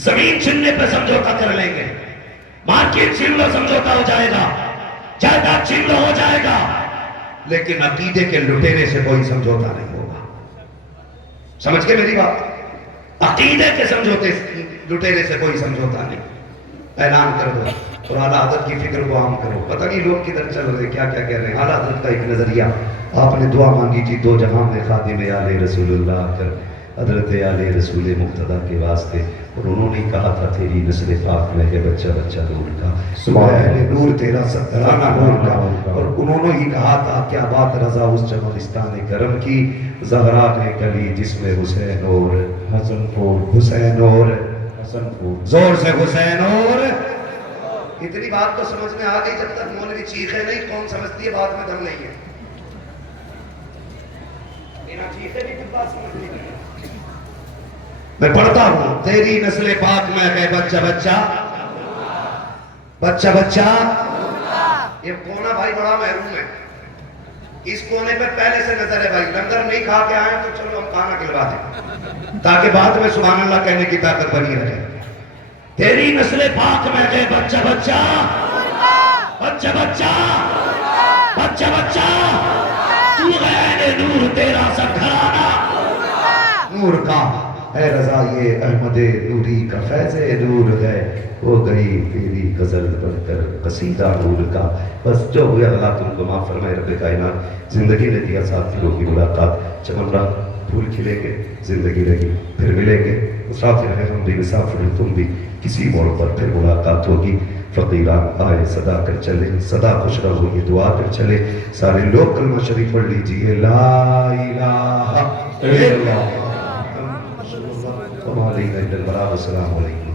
زمین چھیننے پہ سمجھوتا کر لیں گے، مارکیٹ چھین لو سمجھوتا ہو جائے گا، جائیداد چھین لو ہو جائے گا، لیکن عقیدے کے لٹیرے سے کوئی سمجھوتا نہیں ہوگا۔ سمجھ کے میری بات؟ عقیدے کے سمجھوتے لٹیرے سے کوئی سمجھوتا نہیں۔ اعلان کر دو اور اعلیٰ حضرت کی فکر کو عام کرو۔ پتہ نہیں لوگ کدھر چل رہے، کیا کیا کہہ رہے ہیں۔ اعلیٰ حضرت کا ایک نظریہ، آپ نے دعا مانگی تھی دو جہاں میں خادم آل رسول اللہ کر، حضرت آل رسول مقتدیٰ کے واسطے، اور انہوں نے کہا تھا تیری نسل پاک میں ہے بچہ بچہ نور کا، سبحان نور تیرا سترانہ نور کا، اور انہوں نے ہی کہا تھا کیا بات رضا اس چمنستان کرم کی، زہرا نے کلی جس میں حسین اور حسن پور، حسین اور حسن پور، زور سے حسین اور۔ اتنی بات تو سمجھ میں آ گئی، جب تک مولوی چیخے نہیں قوم سمجھتی ہے بات میں دم نہیں ہے، بنا چیخے بھی کچھ بات سمجھ نہیں ہے۔ میں پڑھتا ہوں تیری نسل پاک میں ہے بچہ بچہ بچہ بچہ۔ یہ کونا بھائی بڑا محروم ہے، اس کونے پہ پہلے سے نظر ہے بھائی، لنگر نہیں کھا کے آئے تو چلو ہم کھانا کھلوا دیں تاکہ بعد میں سبحان اللہ کہنے کی طاقت بنی رہے۔ تیری نسل پاک میں ہے بچہ بچہ بچہ بچہ بچہ بچہ، تو غیر نور تیرا سب گھرانہ نور کا، اے رضا یہ احمد نوری کا فیض نور ہے، ہو گئی تیری غزل پڑھ کر قصیدہ نور کا۔ بس جو ہوئے اللہ تم کو معاف فرمائے رب کائنات۔ زندگی نے دیا ساتھیوں کی ملاقات، چمن رہا پھول کھلے گے، زندگی رہی پھر ملیں گے، مسافر ہیں ہم بھی مسافر تم بھی، کسی موڑ پر پھر ملاقات ہوگی۔ فقیران آئے صدا کر چلے، صدا خوش رہو یہ دعا کر چلے، سارے لوگ کلمہ شریف پڑھ لیجئے، لا الہ الا اللہ، السلام علیکم۔